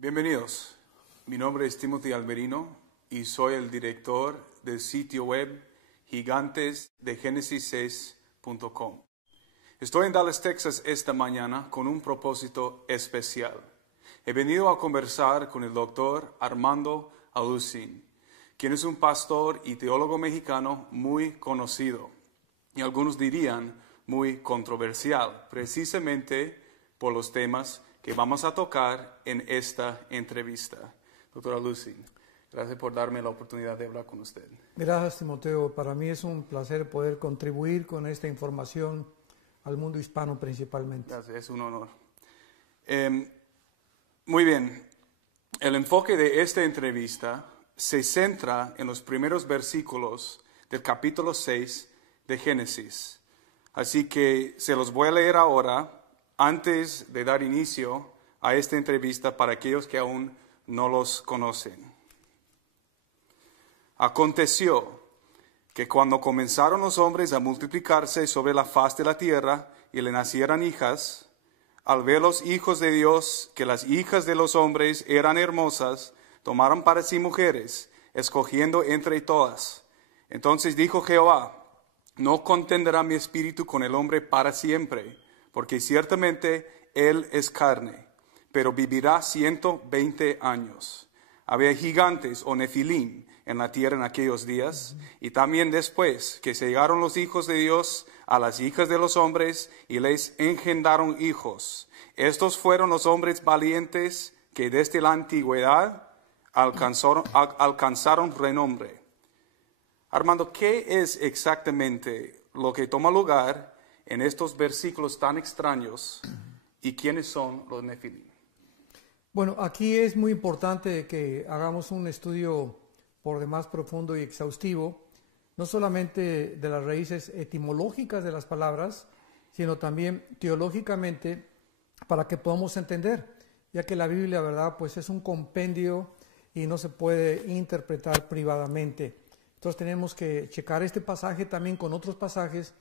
Bienvenidos, mi nombre es Timothy Alberino y soy el director del sitio web gigantesdegenesis6.com. Estoy en Dallas, Texas esta mañana con un propósito especial. He venido a conversar con el doctor Armando Alucin, quien es un pastor y teólogo mexicano muy conocido y algunos dirían muy controversial, precisamente por los temas que vamos a tocar en esta entrevista. Doctor Alucin, gracias por darme la oportunidad de hablar con usted. Gracias, Timoteo. Para mí es un placer poder contribuir con esta información al mundo hispano principalmente. Gracias, es un honor. Muy bien, el enfoque de esta entrevista se centra en los primeros versículos del capítulo 6 de Génesis. Así que se los voy a leer ahora, antes de dar inicio a esta entrevista para aquellos que aún no los conocen. Aconteció que cuando comenzaron los hombres a multiplicarse sobre la faz de la tierra y le nacieran hijas, al ver los hijos de Dios que las hijas de los hombres eran hermosas, tomaron para sí mujeres, escogiendo entre todas. Entonces dijo Jehová: no contenderá mi espíritu con el hombre para siempre, porque ciertamente él es carne, pero vivirá 120 años. Había gigantes o nefilim en la tierra en aquellos días, y también después que se llegaron los hijos de Dios a las hijas de los hombres y les engendraron hijos. Estos fueron los hombres valientes que desde la antigüedad alcanzaron renombre. Armando, ¿qué es exactamente lo que toma lugar en estos versículos tan extraños y quiénes son los nefilim? Bueno, aquí es muy importante que hagamos un estudio por demás profundo y exhaustivo, no solamente de las raíces etimológicas de las palabras, sino también teológicamente para que podamos entender, ya que la Biblia, ¿verdad?, pues es un compendio y no se puede interpretar privadamente. Entonces tenemos que checar este pasaje también con otros pasajes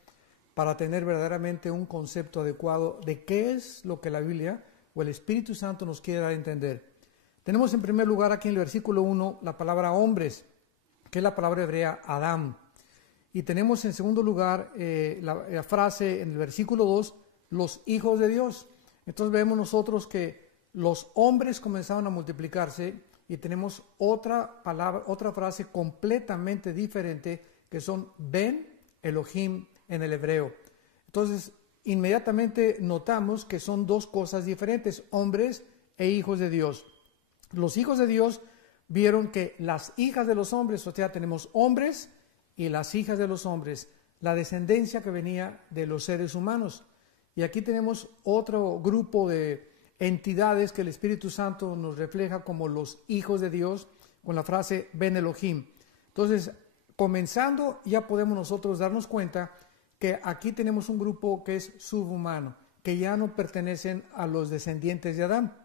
para tener verdaderamente un concepto adecuado de qué es lo que la Biblia o el Espíritu Santo nos quiere dar a entender. Tenemos en primer lugar aquí en el versículo 1 la palabra hombres, que es la palabra hebrea Adam. Y tenemos en segundo lugar la frase en el versículo 2, los hijos de Dios. Entonces vemos nosotros que los hombres comenzaron a multiplicarse y tenemos otra palabra, otra frase completamente diferente que son Ben Elohim en el hebreo. Entonces, inmediatamente notamos que son dos cosas diferentes, hombres e hijos de Dios. Los hijos de Dios vieron que las hijas de los hombres, o sea, tenemos hombres y las hijas de los hombres, la descendencia que venía de los seres humanos. Y aquí tenemos otro grupo de entidades que el Espíritu Santo nos refleja como los hijos de Dios, con la frase Ben Elohim. Entonces, comenzando, ya podemos nosotros darnos cuenta que aquí tenemos un grupo que es subhumano, que ya no pertenecen a los descendientes de Adán.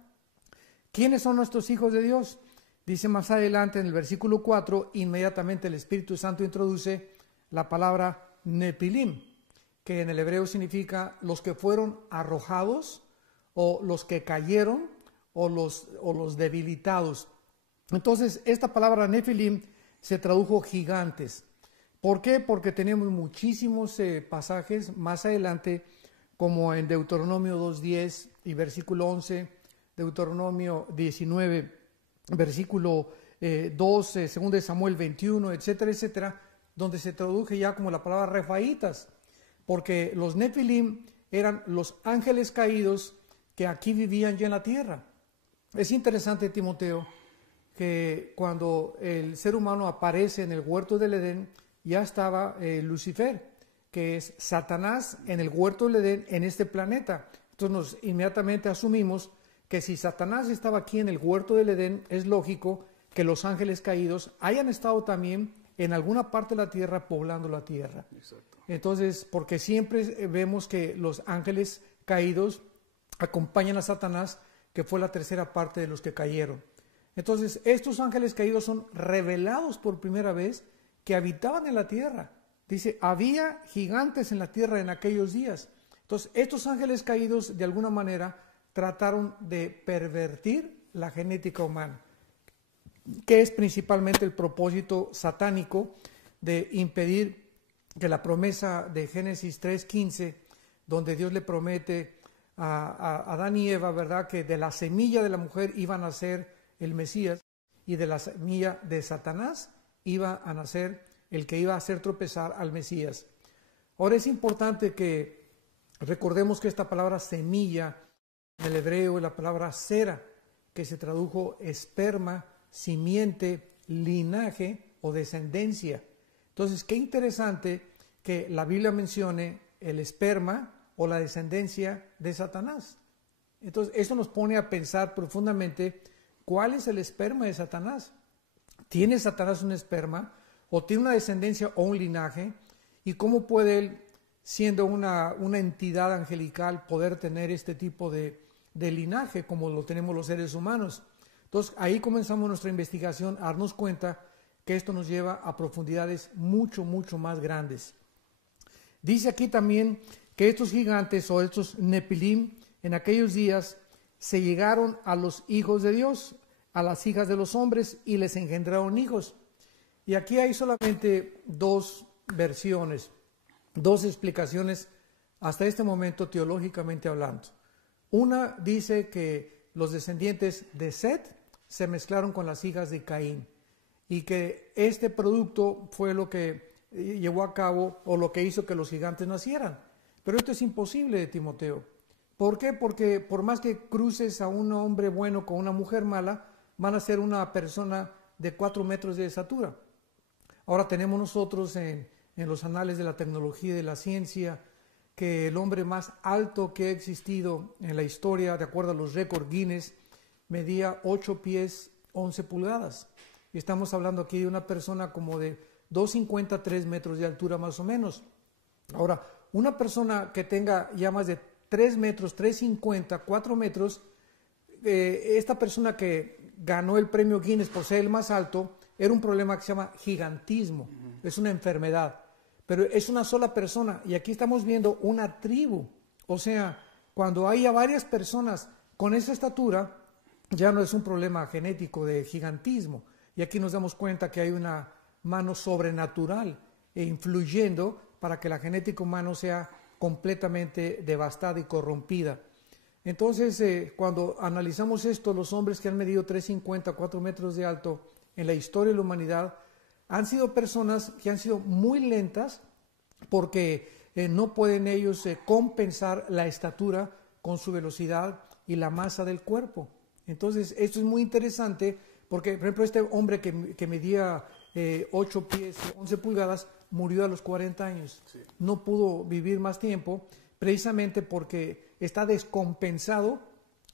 ¿Quiénes son nuestros hijos de Dios? Dice más adelante en el versículo 4, inmediatamente el Espíritu Santo introduce la palabra nefilim, que en el hebreo significa los que fueron arrojados, o los que cayeron, o los debilitados. Entonces, esta palabra nefilim se tradujo gigantes. ¿Por qué? Porque tenemos muchísimos pasajes más adelante, como en Deuteronomio 2:10 y versículo 11, Deuteronomio 19, versículo 12, 2 Samuel 21, etcétera, etcétera, donde se traduce ya como la palabra refaitas, porque los nefilim eran los ángeles caídos que aquí vivían ya en la tierra. Es interesante, Timoteo, que cuando el ser humano aparece en el huerto del Edén, ya estaba Lucifer, que es Satanás en el huerto del Edén, en este planeta. Entonces inmediatamente asumimos que si Satanás estaba aquí en el huerto del Edén, es lógico que los ángeles caídos hayan estado también en alguna parte de la tierra poblando la tierra. Exacto. Entonces, porque siempre vemos que los ángeles caídos acompañan a Satanás, que fue la tercera parte de los que cayeron. Entonces, estos ángeles caídos son revelados por primera vez que habitaban en la tierra. Dice, había gigantes en la tierra en aquellos días. Entonces, estos ángeles caídos de alguna manera trataron de pervertir la genética humana, que es principalmente el propósito satánico de impedir que la promesa de Génesis 3:15, donde Dios le promete a Adán y Eva, ¿verdad?, que de la semilla de la mujer iba a nacer el Mesías y de la semilla de Satanás iba a nacer el que iba a hacer tropezar al Mesías. Ahora es importante que recordemos que esta palabra semilla en el hebreo es la palabra sera, que se tradujo esperma, simiente, linaje o descendencia. Entonces, qué interesante que la Biblia mencione el esperma o la descendencia de Satanás. Entonces, eso nos pone a pensar profundamente cuál es el esperma de Satanás. ¿Tiene Satanás un esperma o tiene una descendencia o un linaje? ¿Y cómo puede él, siendo una entidad angelical, poder tener este tipo de linaje como lo tenemos los seres humanos? Entonces, ahí comenzamos nuestra investigación a darnos cuenta que esto nos lleva a profundidades mucho, mucho más grandes. Dice aquí también que estos gigantes o estos Nepilim en aquellos días se llegaron a los hijos de Dios, a las hijas de los hombres, y les engendraron hijos. Y aquí hay solamente dos versiones, dos explicaciones hasta este momento teológicamente hablando. Una dice que los descendientes de Set se mezclaron con las hijas de Caín y que este producto fue lo que llevó a cabo o lo que hizo que los gigantes nacieran. Pero esto es imposible, Timoteo. ¿Por qué? Porque por más que cruces a un hombre bueno con una mujer mala, van a ser una persona de 4 metros de estatura. Ahora tenemos nosotros en los anales de la tecnología y de la ciencia que el hombre más alto que ha existido en la historia, de acuerdo a los récords Guinness, medía 8 pies 11 pulgadas. Y estamos hablando aquí de una persona como de 2,50, 3 metros de altura más o menos. Ahora, una persona que tenga ya más de 3 metros, 3,50, 4 metros, esta persona que ganó el premio Guinness por ser el más alto, era un problema que se llama gigantismo, es una enfermedad, pero es una sola persona y aquí estamos viendo una tribu, o sea, cuando haya varias personas con esa estatura, ya no es un problema genético de gigantismo, y aquí nos damos cuenta que hay una mano sobrenatural influyendo para que la genética humana sea completamente devastada y corrompida. Entonces, cuando analizamos esto, los hombres que han medido 3,50, 4 metros de alto en la historia de la humanidad han sido personas que han sido muy lentas porque no pueden ellos compensar la estatura con su velocidad y la masa del cuerpo. Entonces, esto es muy interesante porque, por ejemplo, este hombre que medía 8 pies, 11 pulgadas, murió a los 40 años. Sí. No pudo vivir más tiempo precisamente porque está descompensado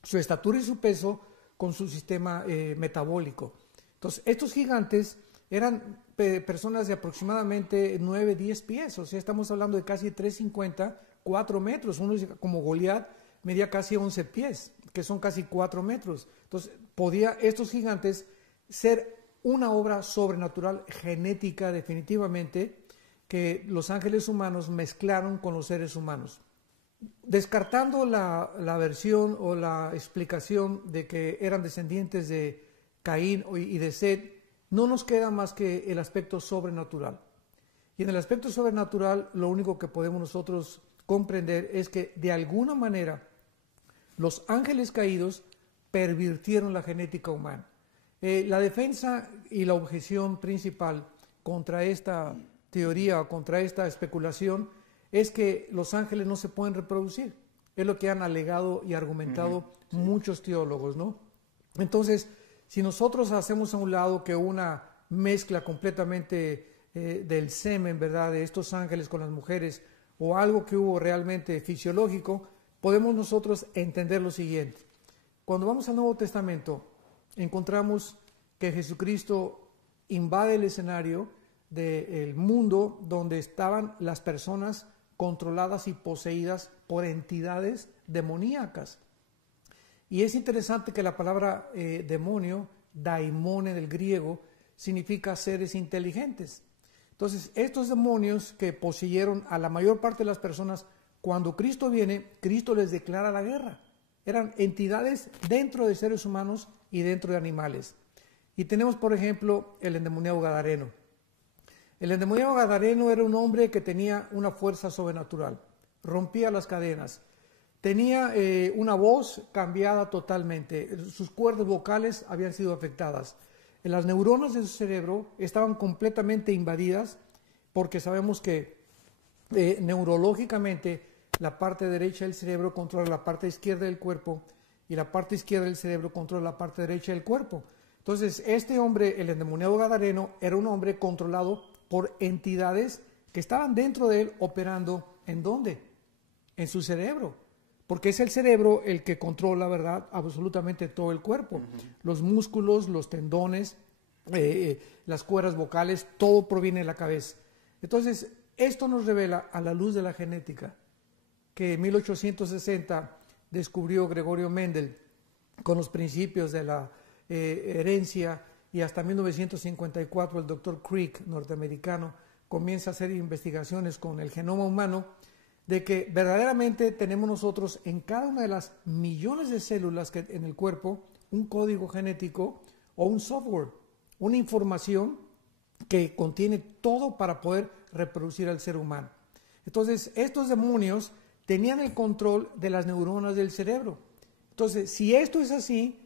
su estatura y su peso con su sistema metabólico. Entonces, estos gigantes eran personas de aproximadamente 9, 10 pies, o sea, estamos hablando de casi 3,50, 4 metros. Uno como Goliat medía casi 11 pies, que son casi 4 metros. Entonces, podía estos gigantes ser una obra sobrenatural genética definitivamente que los ángeles humanos mezclaron con los seres humanos. Descartando la versión o la explicación de que eran descendientes de Caín y de Set, no nos queda más que el aspecto sobrenatural. Y en el aspecto sobrenatural, lo único que podemos nosotros comprender es que de alguna manera los ángeles caídos pervirtieron la genética humana. La defensa y la objeción principal contra esta teoría o contra esta especulación es que los ángeles no se pueden reproducir. Es lo que han alegado y argumentado muchos teólogos, ¿no? Entonces, si nosotros hacemos a un lado que una mezcla completamente del semen, ¿verdad?, de estos ángeles con las mujeres, o algo que hubo realmente fisiológico, podemos nosotros entender lo siguiente. Cuando vamos al Nuevo Testamento, encontramos que Jesucristo invade el escenario del mundo donde estaban las personas controladas y poseídas por entidades demoníacas. Y es interesante que la palabra demonio, daimone del griego, significa seres inteligentes. Entonces, estos demonios que poseyeron a la mayor parte de las personas, cuando Cristo viene, Cristo les declara la guerra. eran entidades dentro de seres humanos y dentro de animales. Y tenemos, por ejemplo, el endemoniado gadareno. El endemoniado gadareno era un hombre que tenía una fuerza sobrenatural, rompía las cadenas, tenía una voz cambiada totalmente, sus cuerdas vocales habían sido afectadas. Las neuronas de su cerebro estaban completamente invadidas porque sabemos que neurológicamente la parte derecha del cerebro controla la parte izquierda del cuerpo y la parte izquierda del cerebro controla la parte derecha del cuerpo. Entonces, este hombre, el endemoniado gadareno, era un hombre controlado por entidades que estaban dentro de él operando. ¿En dónde? En su cerebro. Porque es el cerebro el que controla, ¿verdad?, absolutamente todo el cuerpo. Los músculos, los tendones, las cuerdas vocales, todo proviene de la cabeza. Entonces, esto nos revela a la luz de la genética que en 1860 descubrió Gregorio Mendel con los principios de la herencia, y hasta 1954 el doctor Crick, norteamericano, comienza a hacer investigaciones con el genoma humano, de que verdaderamente tenemos nosotros en cada una de las millones de células que en el cuerpo un código genético o un software, una información que contiene todo para poder reproducir al ser humano. Entonces, estos demonios tenían el control de las neuronas del cerebro. Entonces, si esto es así,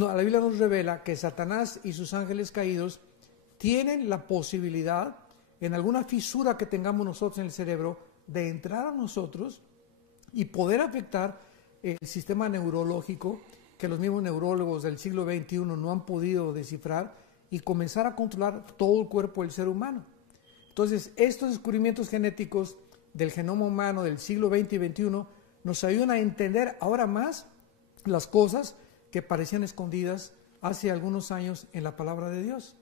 la Biblia nos revela que Satanás y sus ángeles caídos tienen la posibilidad, en alguna fisura que tengamos nosotros en el cerebro, de entrar a nosotros y poder afectar el sistema neurológico que los mismos neurólogos del siglo XXI no han podido descifrar y comenzar a controlar todo el cuerpo del ser humano. Entonces, estos descubrimientos genéticos del genoma humano del siglo XX y XXI nos ayudan a entender ahora más las cosas que parecían escondidas hace algunos años en la palabra de Dios.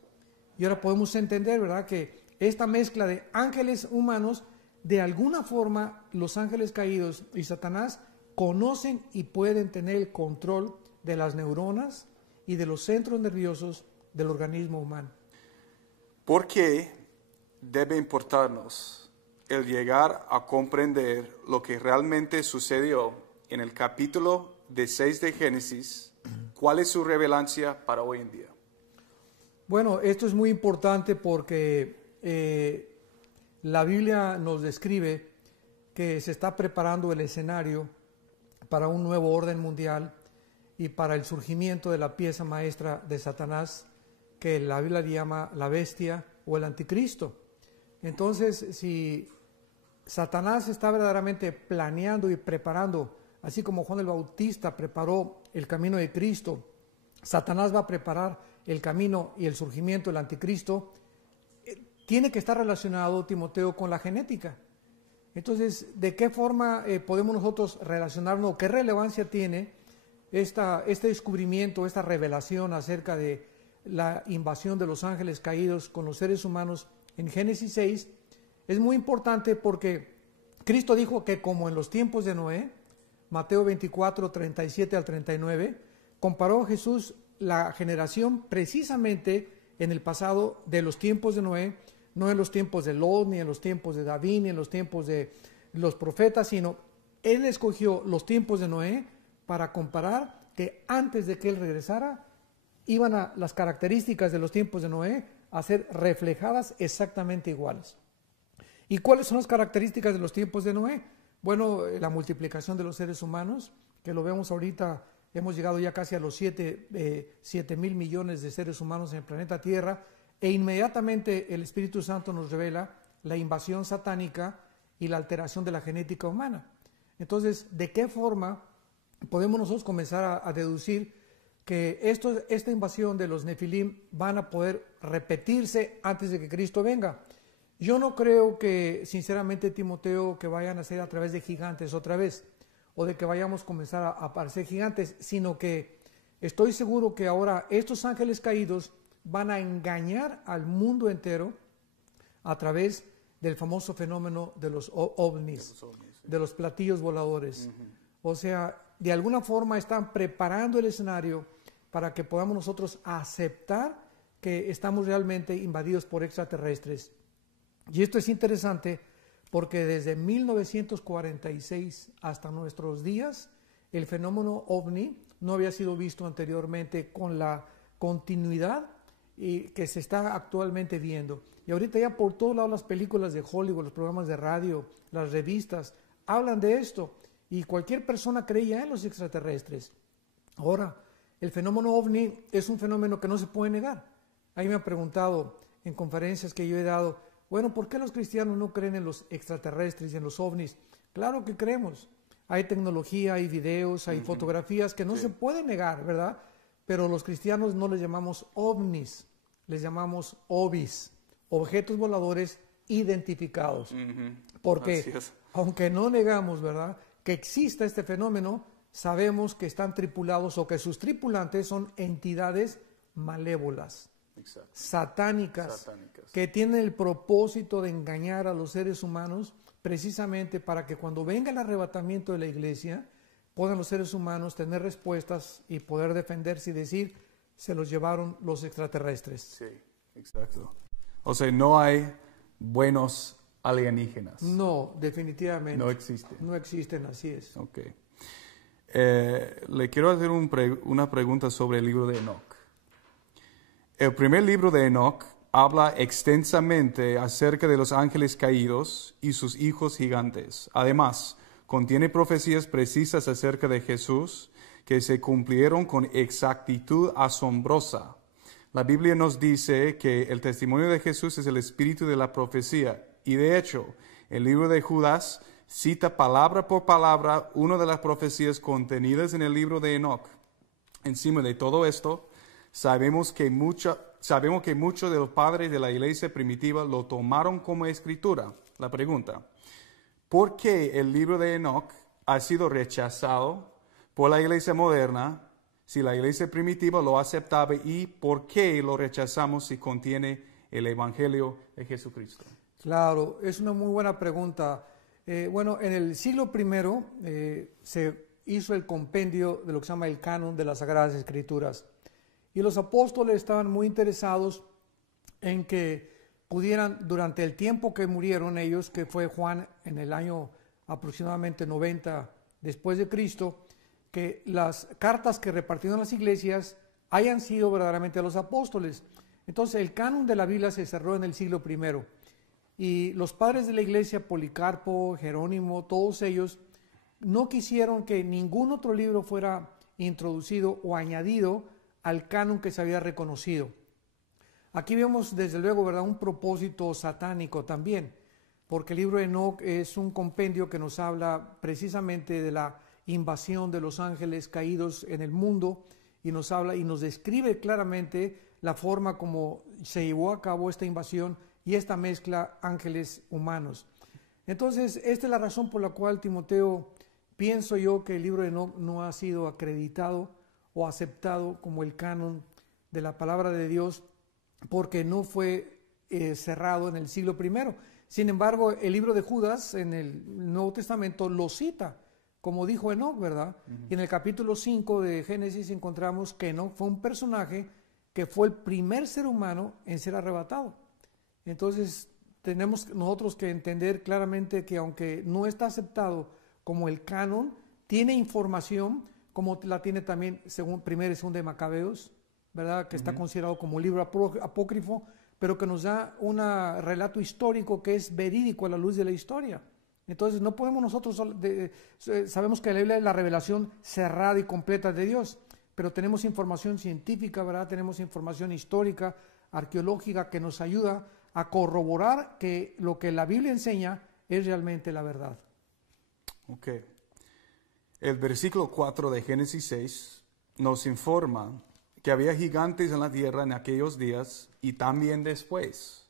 Y ahora podemos entender, ¿verdad?, que esta mezcla de ángeles humanos, de alguna forma los ángeles caídos y Satanás conocen y pueden tener el control de las neuronas y de los centros nerviosos del organismo humano. ¿Por qué debe importarnos el llegar a comprender lo que realmente sucedió en el capítulo 6 de Génesis? ¿Cuál es su relevancia para hoy en día? Bueno, esto es muy importante porque la Biblia nos describe que se está preparando el escenario para un nuevo orden mundial y para el surgimiento de la pieza maestra de Satanás, que la Biblia llama la bestia o el anticristo. Entonces, si Satanás está verdaderamente planeando y preparando, así como Juan el Bautista preparó el camino de Cristo, Satanás va a preparar el camino y el surgimiento del anticristo, tiene que estar relacionado, Timoteo, con la genética. Entonces, ¿de qué forma podemos nosotros relacionarnos? ¿Qué relevancia tiene este descubrimiento, esta revelación acerca de la invasión de los ángeles caídos con los seres humanos en Génesis 6? Es muy importante porque Cristo dijo que como en los tiempos de Noé, Mateo 24, 37 al 39, comparó Jesús la generación precisamente en el pasado de los tiempos de Noé, no en los tiempos de Lot, ni en los tiempos de David, ni en los tiempos de los profetas, sino Él escogió los tiempos de Noé para comparar que antes de que Él regresara, iban a las características de los tiempos de Noé a ser reflejadas exactamente iguales. ¿Y cuáles son las características de los tiempos de Noé? Bueno, la multiplicación de los seres humanos, que lo vemos ahorita, hemos llegado ya casi a los 7,000 millones de seres humanos en el planeta Tierra, e inmediatamente el Espíritu Santo nos revela la invasión satánica y la alteración de la genética humana. Entonces, ¿de qué forma podemos nosotros comenzar a deducir que esta invasión de los Nefilim van a poder repetirse antes de que Cristo venga? Yo no creo que, sinceramente, Timoteo, que vayan a ser a través de gigantes otra vez, o de que vayamos a comenzar a aparecer gigantes, sino que estoy seguro que ahora estos ángeles caídos van a engañar al mundo entero a través del famoso fenómeno de los ovnis, de los platillos voladores. O sea, de alguna forma están preparando el escenario para que podamos nosotros aceptar que estamos realmente invadidos por extraterrestres. Y esto es interesante porque desde 1946 hasta nuestros días el fenómeno ovni no había sido visto anteriormente con la continuidad y que se está actualmente viendo. Y ahorita ya por todos lados las películas de Hollywood, los programas de radio, las revistas, hablan de esto. Y cualquier persona creía en los extraterrestres. Ahora, el fenómeno ovni es un fenómeno que no se puede negar. Ahí me han preguntado en conferencias que yo he dado, bueno, ¿por qué los cristianos no creen en los extraterrestres y en los ovnis? Claro que creemos. Hay tecnología, hay videos, hay fotografías que no se pueden negar, ¿verdad? Pero los cristianos no les llamamos ovnis, les llamamos ovis, objetos voladores identificados. Porque aunque no negamos, ¿verdad?, que exista este fenómeno, sabemos que están tripulados o que sus tripulantes son entidades malévolas, satánicas, que tienen el propósito de engañar a los seres humanos precisamente para que cuando venga el arrebatamiento de la iglesia, puedan los seres humanos tener respuestas y poder defenderse y decir, se los llevaron los extraterrestres. Sí, exacto. O sea, no hay buenos alienígenas. No, definitivamente. No existen. No existen, así es. Ok. Le quiero hacer una pregunta sobre el libro de Enoch. El primer libro de Enoch habla extensamente acerca de los ángeles caídos y sus hijos gigantes. Además, contiene profecías precisas acerca de Jesús que se cumplieron con exactitud asombrosa. La Biblia nos dice que el testimonio de Jesús es el espíritu de la profecía. Y de hecho, el libro de Judas cita palabra por palabra una de las profecías contenidas en el libro de Enoch. Encima de todo esto, sabemos que muchos de los padres de la iglesia primitiva lo tomaron como escritura. La pregunta, ¿por qué el libro de Enoch ha sido rechazado por la iglesia moderna si la iglesia primitiva lo aceptaba, y por qué lo rechazamos si contiene el evangelio de Jesucristo? Claro, es una muy buena pregunta. Bueno, en el siglo I se hizo el compendio de lo que se llama el canon de las Sagradas Escrituras. Y los apóstoles estaban muy interesados en que pudieran, durante el tiempo que murieron ellos, que fue Juan en el año aproximadamente 90 después de Cristo, que las cartas que repartieron las iglesias hayan sido verdaderamente a los apóstoles. Entonces el canon de la Biblia se cerró en el siglo I. Y los padres de la iglesia, Policarpo, Jerónimo, todos ellos, no quisieron que ningún otro libro fuera introducido o añadido al canon que se había reconocido. Aquí vemos desde luego, ¿verdad?, un propósito satánico también, porque el libro de Enoch es un compendio que nos habla precisamente de la invasión de los ángeles caídos en el mundo, y nos habla y nos describe claramente la forma como se llevó a cabo esta invasión y esta mezcla ángeles humanos. Entonces, esta es la razón por la cual, Timoteo, pienso yo que el libro de Enoch no ha sido acreditado o aceptado como el canon de la palabra de Dios, porque no fue cerrado en el siglo I. Sin embargo, el libro de Judas en el Nuevo Testamento lo cita, como dijo Enoch, ¿verdad? Y en el capítulo 5 de Génesis encontramos que Enoch fue un personaje que fue el primer ser humano en ser arrebatado. Entonces, tenemos nosotros que entender claramente que aunque no está aceptado como el canon, tiene información, como la tiene también según 1 y 2 de Macabeos, ¿verdad?, que está considerado como un libro apócrifo, pero que nos da un relato histórico que es verídico a la luz de la historia. Entonces no podemos nosotros, sabemos que la Biblia es la revelación cerrada y completa de Dios, pero tenemos información científica, ¿verdad?, tenemos información histórica, arqueológica, que nos ayuda a corroborar que lo que la Biblia enseña es realmente la verdad. Ok. El versículo 4 de Génesis 6 nos informa que había gigantes en la tierra en aquellos días y también después.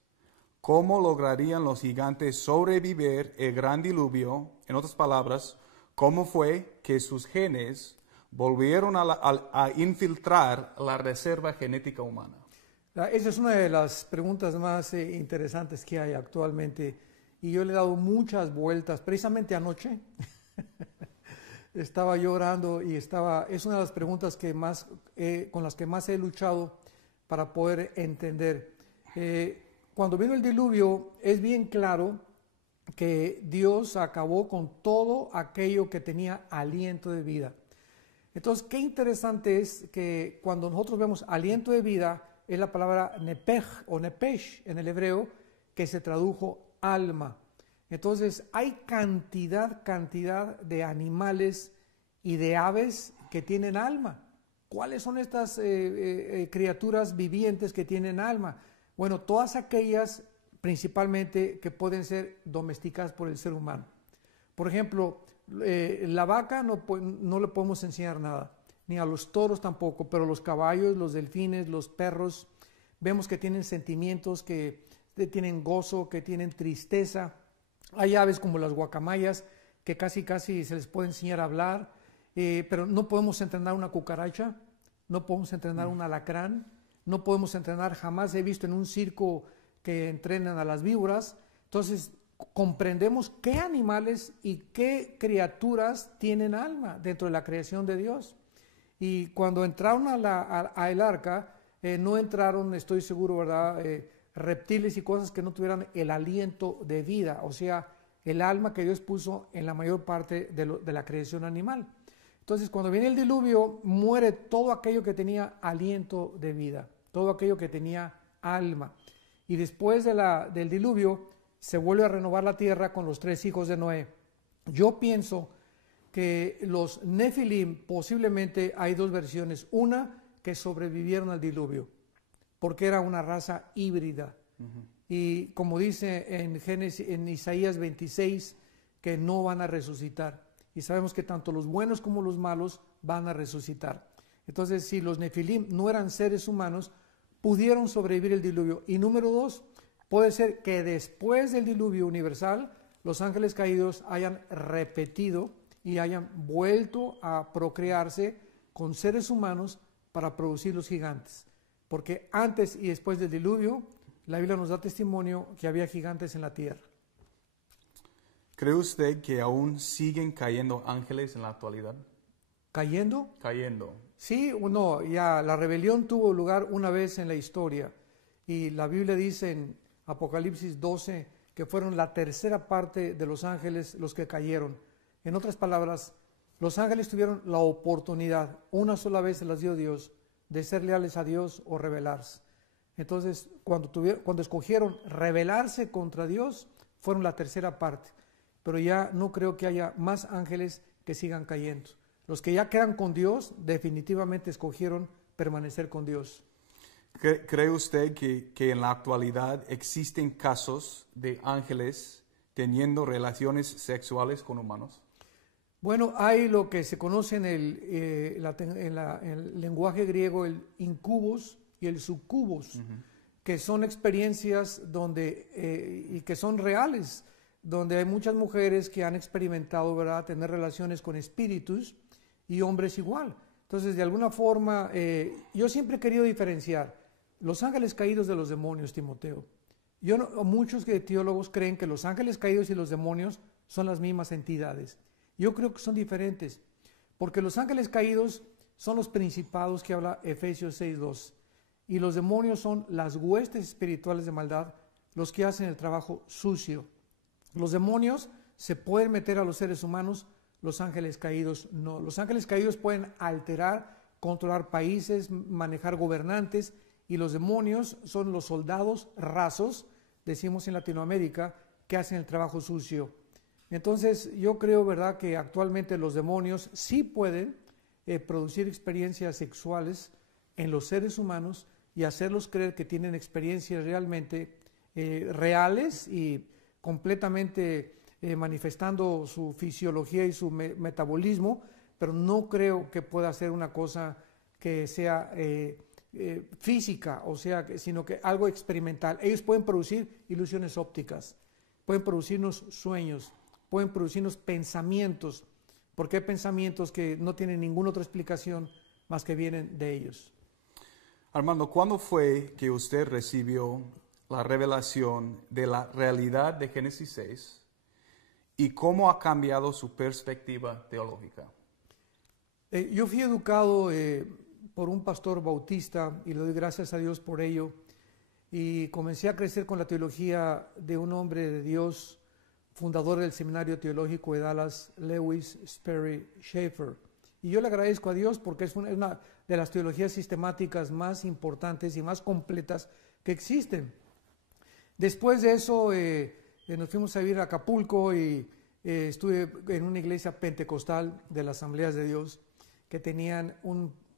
¿Cómo lograrían los gigantes sobrevivir el gran diluvio? En otras palabras, ¿cómo fue que sus genes volvieron a infiltrar la reserva genética humana? Esa es una de las preguntas más interesantes que hay actualmente, y yo le he dado muchas vueltas. Precisamente anoche estaba llorando y es una de las preguntas que con las que más he luchado para poder entender. Cuando vino el diluvio, es bien claro que Dios acabó con todo aquello que tenía aliento de vida. Entonces, qué interesante es que cuando nosotros vemos aliento de vida, es la palabra nepej o nepesh en el hebreo, que se tradujo alma. Entonces, hay cantidad de animales y de aves que tienen alma. ¿Cuáles son estas criaturas vivientes que tienen alma? Bueno, todas aquellas principalmente que pueden ser domesticadas por el ser humano. Por ejemplo, la vaca no le podemos enseñar nada, ni a los toros tampoco, pero los caballos, los delfines, los perros, vemos que tienen sentimientos, que tienen gozo, que tienen tristeza. Hay aves como las guacamayas que casi se les puede enseñar a hablar, pero no podemos entrenar una cucaracha, no podemos entrenar un alacrán, no podemos entrenar, jamás he visto en un circo que entrenan a las víboras. Entonces comprendemos qué animales y qué criaturas tienen alma dentro de la creación de Dios. Y cuando entraron a el arca, no entraron, estoy seguro, ¿verdad?, reptiles y cosas que no tuvieran el aliento de vida, o sea, el alma que Dios puso en la mayor parte de la creación animal. Entonces, cuando viene el diluvio, muere todo aquello que tenía aliento de vida, todo aquello que tenía alma. Y después del diluvio, se vuelve a renovar la tierra con los 3 hijos de Noé. Yo pienso que los Nefilim, posiblemente hay 2 versiones. Una, que sobrevivieron al diluvio, porque era una raza híbrida. Y como dice en Isaías 26, que no van a resucitar. Y sabemos que tanto los buenos como los malos van a resucitar. Entonces, si los Nefilim no eran seres humanos, pudieron sobrevivir el diluvio. Y número 2, puede ser que después del diluvio universal, los ángeles caídos hayan repetido y hayan vuelto a procrearse con seres humanos para producir los gigantes. Porque antes y después del diluvio, la Biblia nos da testimonio que había gigantes en la tierra. ¿Cree usted que aún siguen cayendo ángeles en la actualidad? ¿Cayendo? Cayendo. Sí o no, ya la rebelión tuvo lugar una vez en la historia. Y la Biblia dice en Apocalipsis 12 que fueron la tercera parte de los ángeles los que cayeron. En otras palabras, los ángeles tuvieron la oportunidad, una sola vez se las dio Dios, de ser leales a Dios o rebelarse. Entonces, cuando escogieron rebelarse contra Dios, fueron la tercera parte. Pero ya no creo que haya más ángeles que sigan cayendo. Los que ya quedan con Dios, definitivamente escogieron permanecer con Dios. ¿Cree usted que en la actualidad existen casos de ángeles teniendo relaciones sexuales con humanos? Bueno, hay lo que se conoce en el lenguaje griego, el incubus y el succubus, que son experiencias y que son reales, donde hay muchas mujeres que han experimentado, ¿verdad?, tener relaciones con espíritus y hombres igual. Entonces, de alguna forma, yo siempre he querido diferenciar los ángeles caídos de los demonios, Timoteo. Muchos teólogos creen que los ángeles caídos y los demonios son las mismas entidades. Yo creo que son diferentes, porque los ángeles caídos son los principados que habla Efesios 6:2, y los demonios son las huestes espirituales de maldad, los que hacen el trabajo sucio. Los demonios se pueden meter a los seres humanos, los ángeles caídos no. Los ángeles caídos pueden alterar, controlar países, manejar gobernantes, y los demonios son los soldados rasos, decimos en Latinoamérica, que hacen el trabajo sucio. Entonces yo creo, ¿verdad?, que actualmente los demonios sí pueden producir experiencias sexuales en los seres humanos y hacerlos creer que tienen experiencias realmente reales y completamente manifestando su fisiología y su metabolismo, pero no creo que pueda ser una cosa que sea física, o sea, sino que algo experimental. Ellos pueden producir ilusiones ópticas, pueden producirnos sueños, pueden producirnos pensamientos, porque hay pensamientos que no tienen ninguna otra explicación más que vienen de ellos. Armando, ¿cuándo fue que usted recibió la revelación de la realidad de Génesis 6 y cómo ha cambiado su perspectiva teológica? Yo fui educado por un pastor bautista y le doy gracias a Dios por ello, y comencé a crecer con la teología de un hombre de Dios, fundador del Seminario Teológico de Dallas, Lewis Sperry Chafer, Y yo le agradezco a Dios porque es una de las teologías sistemáticas más importantes y más completas que existen. Después de eso nos fuimos a vivir a Acapulco y estuve en una iglesia pentecostal de las Asambleas de Dios que tenían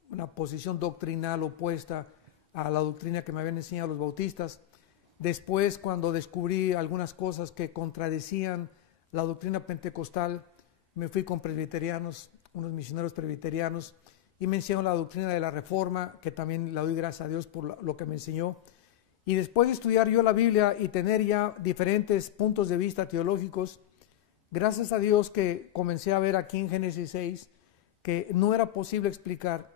una posición doctrinal opuesta a la doctrina que me habían enseñado los bautistas. Después, cuando descubrí algunas cosas que contradecían la doctrina pentecostal, me fui con presbiterianos, unos misioneros presbiterianos, y me enseñaron la doctrina de la Reforma, que también le doy gracias a Dios por lo que me enseñó. Y después de estudiar yo la Biblia y tener ya diferentes puntos de vista teológicos, gracias a Dios que comencé a ver aquí en Génesis 6 que no era posible explicar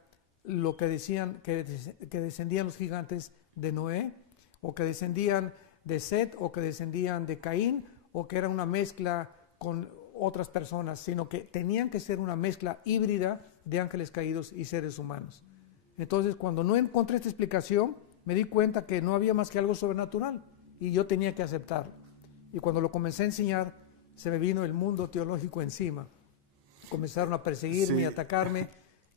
lo que decían que descendían los gigantes de Noé, o que descendían de Set, o que descendían de Caín, o que era una mezcla con otras personas, sino que tenían que ser una mezcla híbrida de ángeles caídos y seres humanos. Entonces, cuando no encontré esta explicación, me di cuenta que no había más que algo sobrenatural y yo tenía que aceptarlo. Y cuando lo comencé a enseñar, se me vino el mundo teológico encima. Comenzaron a perseguirme y atacarme,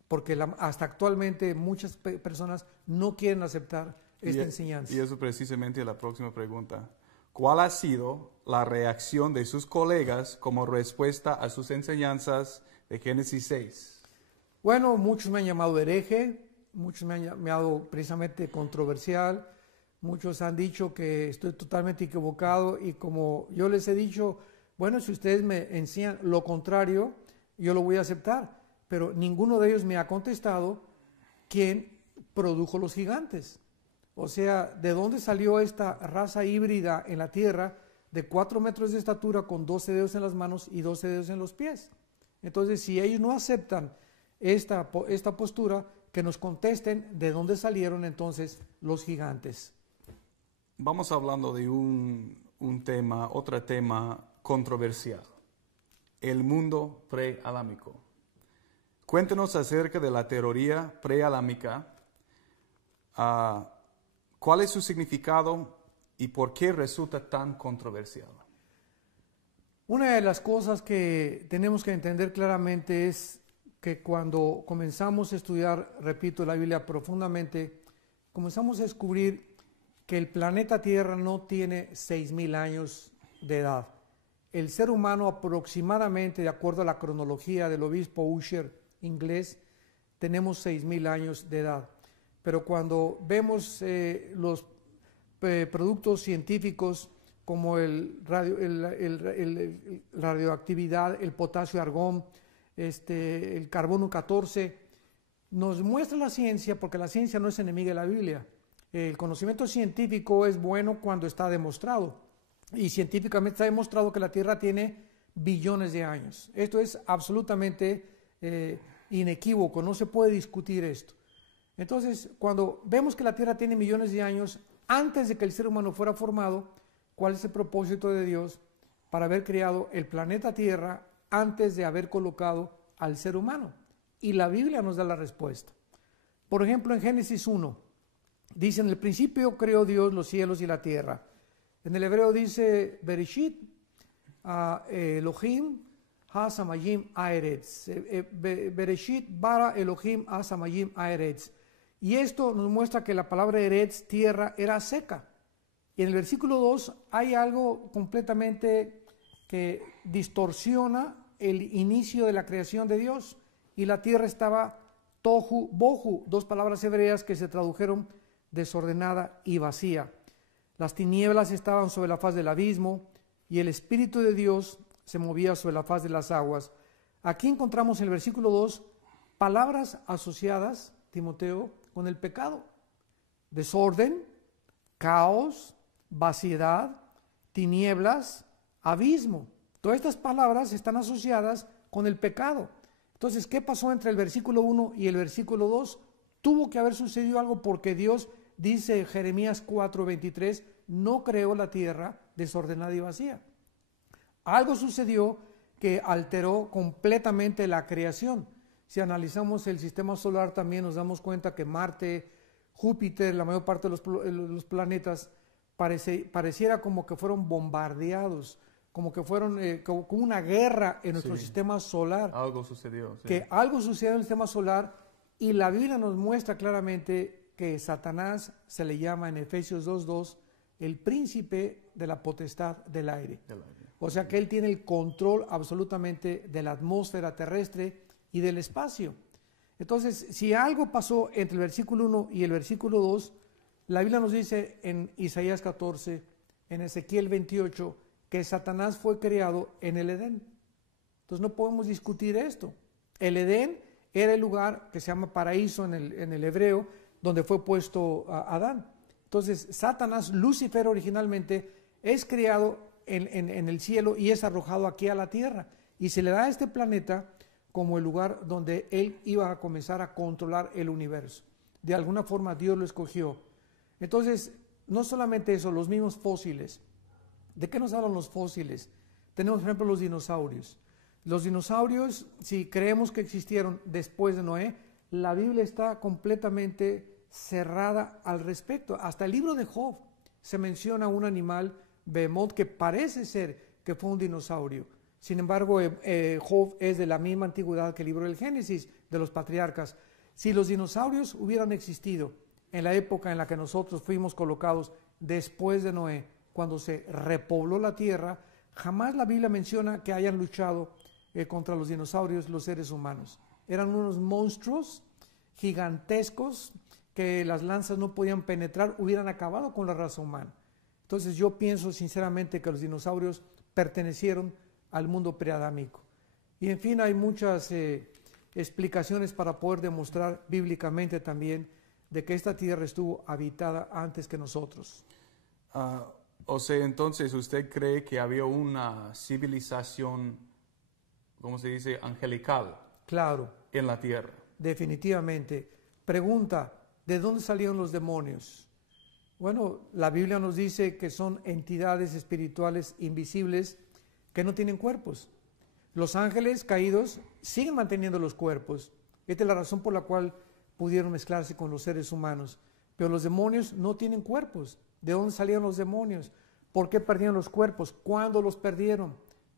porque hasta actualmente muchas personas no quieren aceptar esta enseñanza. Y eso precisamente es la próxima pregunta. ¿Cuál ha sido la reacción de sus colegas como respuesta a sus enseñanzas de Génesis 6? Bueno, muchos me han llamado hereje, muchos me han llamado precisamente controversial, muchos han dicho que estoy totalmente equivocado, y como yo les he dicho, bueno, si ustedes me enseñan lo contrario, yo lo voy a aceptar, pero ninguno de ellos me ha contestado quién produjo los gigantes. O sea, ¿de dónde salió esta raza híbrida en la tierra de 4 metros de estatura con 12 dedos en las manos y 12 dedos en los pies? Entonces, si ellos no aceptan esta postura, que nos contesten de dónde salieron entonces los gigantes. Vamos hablando de otro tema controversial, el mundo preadámico. Cuéntenos acerca de la teoría preadámica. ¿Cuál es su significado y por qué resulta tan controversial? Una de las cosas que tenemos que entender claramente es que cuando comenzamos a estudiar, repito, la Biblia profundamente, comenzamos a descubrir que el planeta Tierra no tiene 6,000 años de edad. El ser humano aproximadamente, de acuerdo a la cronología del obispo Ussher inglés, tenemos 6,000 años de edad. Pero cuando vemos los productos científicos como la radioactividad, el potasio argón, el carbono 14, nos muestra la ciencia, porque la ciencia no es enemiga de la Biblia. El conocimiento científico es bueno cuando está demostrado, y científicamente está demostrado que la Tierra tiene billones de años. Esto es absolutamente inequívoco, no se puede discutir esto. Entonces, cuando vemos que la Tierra tiene millones de años, antes de que el ser humano fuera formado, ¿cuál es el propósito de Dios para haber creado el planeta Tierra antes de haber colocado al ser humano? Y la Biblia nos da la respuesta. Por ejemplo, en Génesis 1, dice: en el principio creó Dios los cielos y la tierra. En el hebreo dice Bereshit, Elohim, Ha-Samayim, Aeretz. Bereshit, bara Elohim, Ha-Samayim, Aeretz. Y esto nos muestra que la palabra Eretz, tierra, era seca. Y en el versículo 2 hay algo completamente que distorsiona el inicio de la creación de Dios. Y la tierra estaba tohu bohu, dos palabras hebreas que se tradujeron desordenada y vacía. Las tinieblas estaban sobre la faz del abismo y el Espíritu de Dios se movía sobre la faz de las aguas. Aquí encontramos en el versículo 2 palabras asociadas, Timoteo, con el pecado: desorden, caos, vaciedad, tinieblas, abismo. Todas estas palabras están asociadas con el pecado. Entonces, ¿qué pasó entre el versículo 1 y el versículo 2? Tuvo que haber sucedido algo, porque Dios, dice Jeremías 4:23, no creó la tierra desordenada y vacía. Algo sucedió que alteró completamente la creación. Si analizamos el sistema solar, también nos damos cuenta que Marte, Júpiter, la mayor parte de los planetas, pareciera como que fueron bombardeados como que fueron como una guerra en nuestro Sí. sistema solar, Algo sucedió. Sí. que algo sucedió en el sistema solar y la Biblia nos muestra claramente que Satanás se le llama en Efesios 2:2 el príncipe de la potestad del aire. O sea que él tiene el control absolutamente de la atmósfera terrestre y del espacio. Entonces, si algo pasó entre el versículo 1 y el versículo 2, la Biblia nos dice en Isaías 14, en Ezequiel 28, que Satanás fue creado en el Edén. Entonces no podemos discutir esto. El Edén era el lugar que se llama paraíso en el hebreo, donde fue puesto Adán. Entonces Satanás, Lucifer originalmente, es creado en el cielo y es arrojado aquí a la tierra. Y se le da a este planeta como el lugar donde él iba a comenzar a controlar el universo. De alguna forma Dios lo escogió. Entonces, no solamente eso, los mismos fósiles. ¿De qué nos hablan los fósiles? Tenemos, por ejemplo, los dinosaurios. Los dinosaurios, si creemos que existieron después de Noé, la Biblia está completamente cerrada al respecto. Hasta el libro de Job se menciona un animal, Behemoth, que parece ser que fue un dinosaurio. Sin embargo, Job es de la misma antigüedad que el libro del Génesis, de los patriarcas. Si los dinosaurios hubieran existido en la época en la que nosotros fuimos colocados después de Noé, cuando se repobló la tierra, jamás la Biblia menciona que hayan luchado contra los dinosaurios los seres humanos. Eran unos monstruos gigantescos que las lanzas no podían penetrar, hubieran acabado con la raza humana. Entonces yo pienso sinceramente que los dinosaurios pertenecieron al mundo preadámico. Y en fin, hay muchas explicaciones para poder demostrar bíblicamente también de que esta tierra estuvo habitada antes que nosotros. O sea, entonces, ¿usted cree que había una civilización, ¿cómo se dice?, angelical Claro, en la tierra? definitivamente. Pregunta, ¿de dónde salieron los demonios? Bueno, la Biblia nos dice que son entidades espirituales invisibles que no tienen cuerpos. Los ángeles caídos siguen manteniendo los cuerpos. Esta es la razón por la cual pudieron mezclarse con los seres humanos. Pero los demonios no tienen cuerpos. ¿De dónde salieron los demonios? ¿Por qué perdieron los cuerpos? ¿Cuándo los perdieron?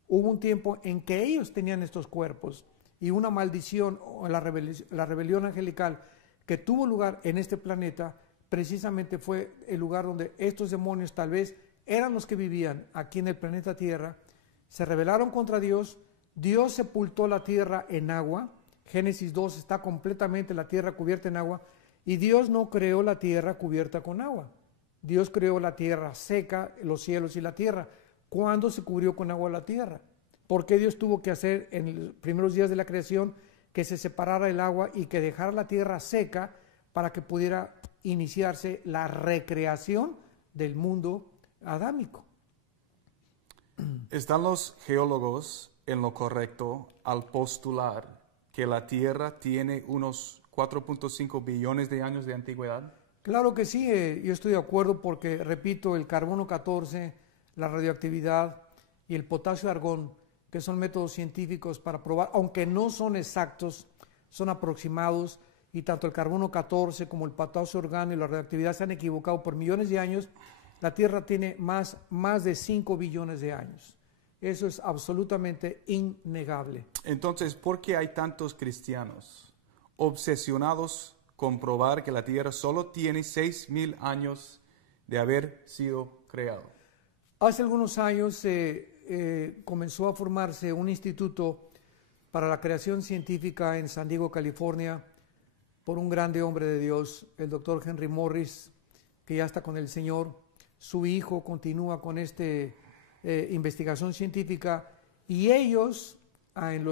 Hubo un tiempo en que ellos tenían estos cuerpos y una maldición o la rebelión angelical que tuvo lugar en este planeta precisamente fue el lugar donde estos demonios tal vez eran los que vivían aquí en el planeta Tierra, se rebelaron contra Dios, Dios sepultó la tierra en agua, Génesis 2 está completamente la tierra cubierta en agua y Dios no creó la tierra cubierta con agua. Dios creó la tierra seca, los cielos y la tierra. ¿Cuándo se cubrió con agua la tierra? ¿Por qué Dios tuvo que hacer en los primeros días de la creación que se separara el agua y que dejara la tierra seca para que pudiera iniciarse la recreación del mundo adámico? ¿Están los geólogos en lo correcto al postular que la Tierra tiene unos 4.5 billones de años de antigüedad? Claro que sí, yo estoy de acuerdo porque, repito, el carbono 14, la radioactividad y el potasio argón, que son métodos científicos para probar, aunque no son exactos, son aproximados, y tanto el carbono 14 como el potasio organo y la radioactividad se han equivocado por millones de años. La Tierra tiene más de 5 billones de años. Eso es absolutamente innegable. Entonces, ¿por qué hay tantos cristianos obsesionados con probar que la Tierra solo tiene 6,000 años de haber sido creado? Hace algunos años comenzó a formarse un instituto para la creación científica en San Diego, California, por un grande hombre de Dios, el doctor Henry Morris, que ya está con el Señor. Su hijo continúa con esta investigación científica y ellos en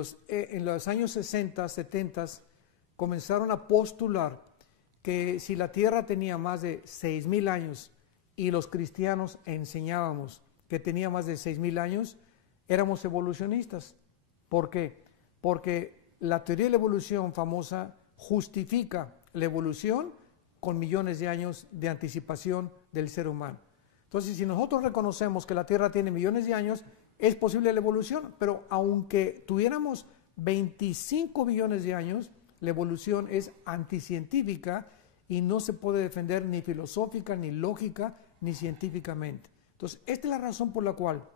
los años 60, 70 comenzaron a postular que si la Tierra tenía más de 6,000 años y los cristianos enseñábamos que tenía más de 6,000 años, éramos evolucionistas. ¿Por qué? Porque la teoría de la evolución famosa justifica la evolución con millones de años de anticipación del ser humano. Entonces, si nosotros reconocemos que la Tierra tiene millones de años, es posible la evolución, pero aunque tuviéramos 25 billones de años, la evolución es anticientífica y no se puede defender ni filosófica, ni lógica, ni científicamente. Entonces, esta es la razón por la cual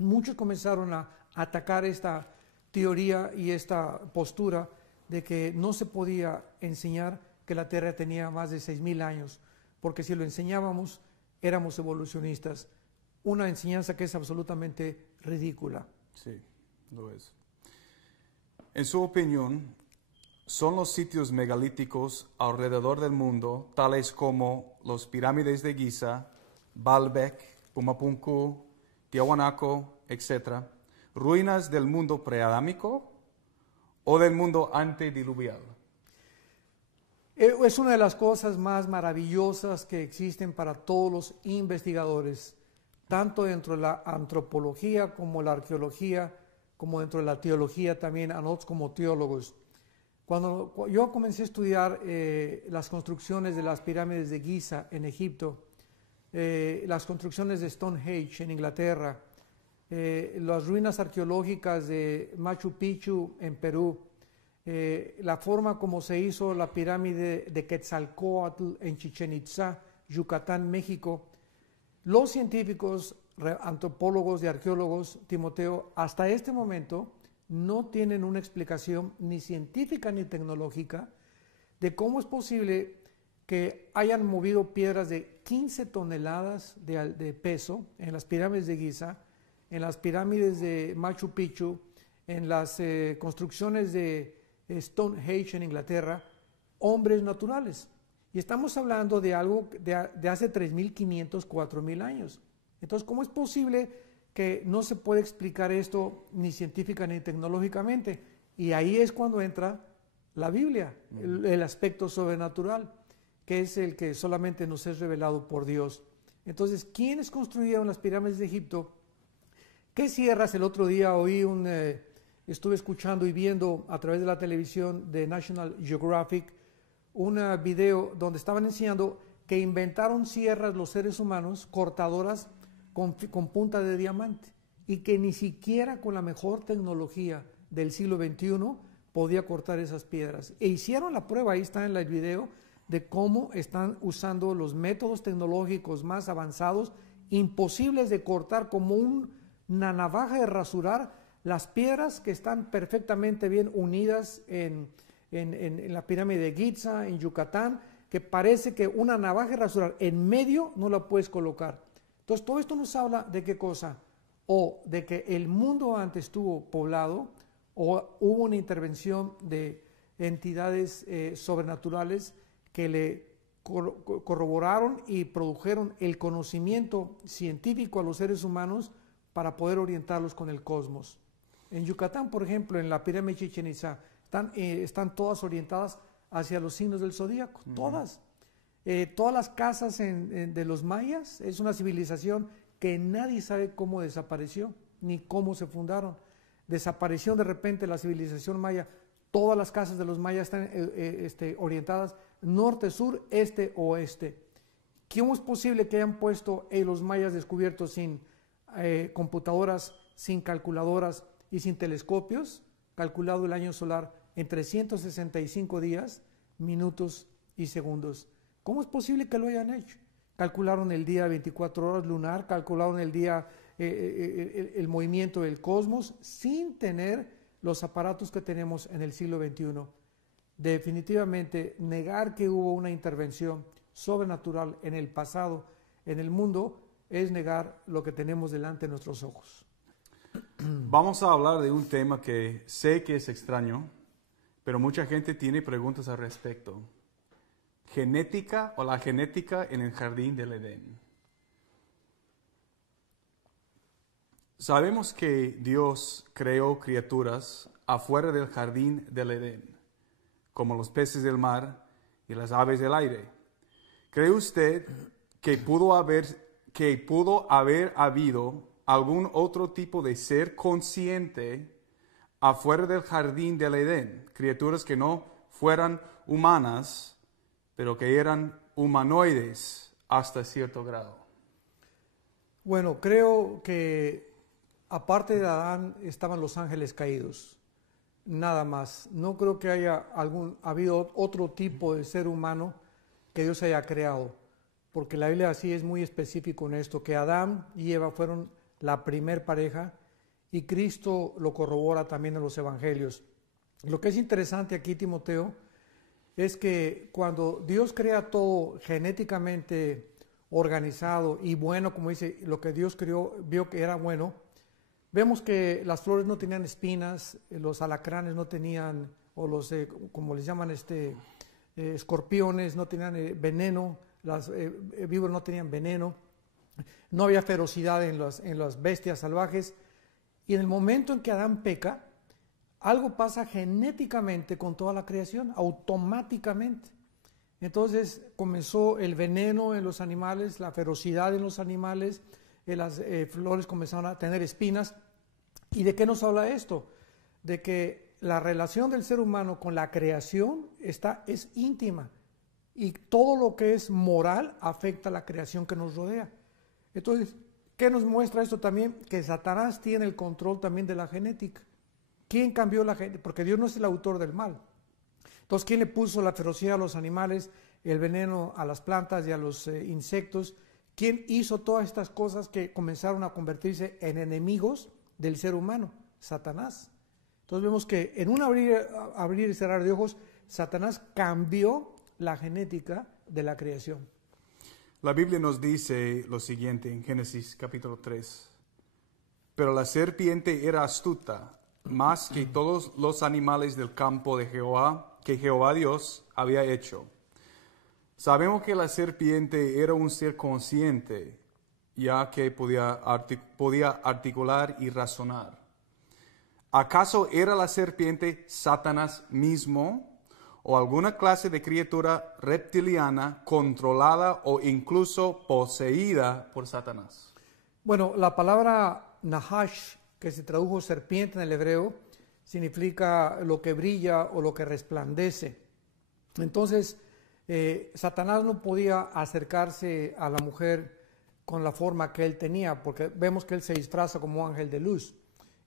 muchos comenzaron a atacar esta teoría y esta postura de que no se podía enseñar que la Tierra tenía más de 6,000 años, porque si lo enseñábamos éramos evolucionistas. Una enseñanza que es absolutamente ridícula. Sí, lo es. En su opinión, ¿son los sitios megalíticos alrededor del mundo, tales como las pirámides de Giza, Baalbek, Pumapunku, Tiahuanaco, etc., ruinas del mundo preadámico o del mundo antediluvial? Es una de las cosas más maravillosas que existen para todos los investigadores, tanto dentro de la antropología como la arqueología, como dentro de la teología también, a nosotros como teólogos. Cuando yo comencé a estudiar las construcciones de las pirámides de Giza en Egipto, las construcciones de Stonehenge en Inglaterra, las ruinas arqueológicas de Machu Picchu en Perú, la forma como se hizo la pirámide de Quetzalcóatl en Chichén Itzá, Yucatán, México, los científicos, antropólogos y arqueólogos, Timoteo, hasta este momento no tienen una explicación ni científica ni tecnológica de cómo es posible que hayan movido piedras de 15 toneladas de peso en las pirámides de Giza, en las pirámides de Machu Picchu, en las construcciones de Stonehenge en Inglaterra, hombres naturales. Y estamos hablando de algo de hace 3,500, 4,000 años. Entonces, ¿cómo es posible que no se puede explicar esto ni científica ni tecnológicamente? Y ahí es cuando entra la Biblia, el aspecto sobrenatural, que es el que solamente nos es revelado por Dios. Entonces, ¿quiénes construyeron las pirámides de Egipto? ¿Qué sierras? El otro día estuve escuchando y viendo a través de la televisión de National Geographic un video donde estaban enseñando que inventaron sierras los seres humanos, cortadoras con punta de diamante, y que ni siquiera con la mejor tecnología del siglo XXI podía cortar esas piedras. E hicieron la prueba, ahí está en el video, de cómo están usando los métodos tecnológicos más avanzados, imposibles de cortar, como una navaja de rasurar las piedras que están perfectamente bien unidas en la pirámide de Giza, en Yucatán, que parece que una navaja de rasurar en medio no la puedes colocar. Entonces, todo esto nos habla de qué cosa, o de que el mundo antes estuvo poblado, o hubo una intervención de entidades sobrenaturales que le corroboraron y produjeron el conocimiento científico a los seres humanos para poder orientarlos con el cosmos. En Yucatán, por ejemplo, en la pirámide de Chichén Itzá, están todas orientadas hacia los signos del zodíaco, todas. Todas las casas de los mayas es una civilización que nadie sabe cómo desapareció, ni cómo se fundaron. Desapareció de repente la civilización maya. Todas las casas de los mayas están orientadas norte, sur, este, oeste. ¿Cómo es posible que hayan puesto los mayas descubiertos sin computadoras, sin calculadoras y sin telescopios? Calculado el año solar en 365 días, minutos y segundos. ¿Cómo es posible que lo hayan hecho? Calcularon el día 24 horas lunar, calcularon el día, el movimiento del cosmos, sin tener los aparatos que tenemos en el siglo XXI. Definitivamente, negar que hubo una intervención sobrenatural en el pasado, en el mundo, es negar lo que tenemos delante de nuestros ojos. Vamos a hablar de un tema que sé que es extraño, pero mucha gente tiene preguntas al respecto. Genética o la genética en el jardín del Edén. Sabemos que Dios creó criaturas afuera del jardín del Edén, como los peces del mar y las aves del aire. ¿Cree usted que pudo haber habido algún otro tipo de ser consciente afuera del jardín del Edén? Criaturas que no fueran humanas, pero que eran humanoides hasta cierto grado. Bueno, creo que aparte de Adán estaban los ángeles caídos, nada más. No creo que haya habido otro tipo de ser humano que Dios haya creado, porque la Biblia así es muy específico en esto, que Adán y Eva fueron la primer pareja, y Cristo lo corrobora también en los evangelios. Lo que es interesante aquí, Timoteo, es que cuando Dios crea todo genéticamente organizado y bueno, como dice, lo que Dios creó, vio que era bueno, vemos que las flores no tenían espinas, los alacranes no tenían, o los, como les llaman, escorpiones no tenían veneno, las víboras no tenían veneno, no había ferocidad en las bestias salvajes. Y en el momento en que Adán peca, algo pasa genéticamente con toda la creación, automáticamente. Entonces comenzó el veneno en los animales, la ferocidad en los animales, las flores comenzaron a tener espinas. ¿Y de qué nos habla esto? De que la relación del ser humano con la creación es íntima, y todo lo que es moral afecta a la creación que nos rodea. Entonces, ¿qué nos muestra esto también? Que Satanás tiene el control también de la genética. ¿Quién cambió la genética? Porque Dios no es el autor del mal. Entonces, ¿quién le puso la ferocidad a los animales, el veneno a las plantas y a los insectos? ¿Quién hizo todas estas cosas que comenzaron a convertirse en enemigos del ser humano? Satanás. Entonces vemos que en un abrir y cerrar de ojos, Satanás cambió la genética de la creación. La Biblia nos dice lo siguiente en Génesis capítulo 3. Pero la serpiente era astuta, más que todos los animales del campo de Jehová, que Jehová Dios había hecho. Sabemos que la serpiente era un ser consciente, ya que podía articular y razonar. ¿Acaso era la serpiente Satanás mismo, o alguna clase de criatura reptiliana controlada o incluso poseída por Satanás? Bueno, la palabra Nahash, que se tradujo serpiente en el hebreo, significa lo que brilla o lo que resplandece. Entonces, Satanás no podía acercarse a la mujer con la forma que él tenía, porque vemos que él se disfraza como ángel de luz,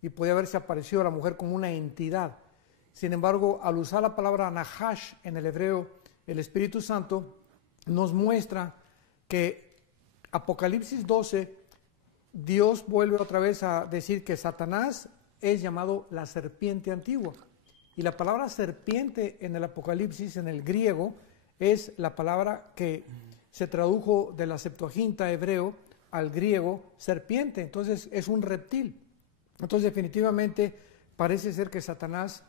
y podía haberse aparecido a la mujer como una entidad. Sin embargo, al usar la palabra Nahash en el hebreo, el Espíritu Santo nos muestra que Apocalipsis 12, Dios vuelve otra vez a decir que Satanás es llamado la serpiente antigua. Y la palabra serpiente en el Apocalipsis, en el griego, es la palabra que se tradujo de la Septuaginta hebreo al griego serpiente. Entonces es un reptil. Entonces definitivamente parece ser que Satanás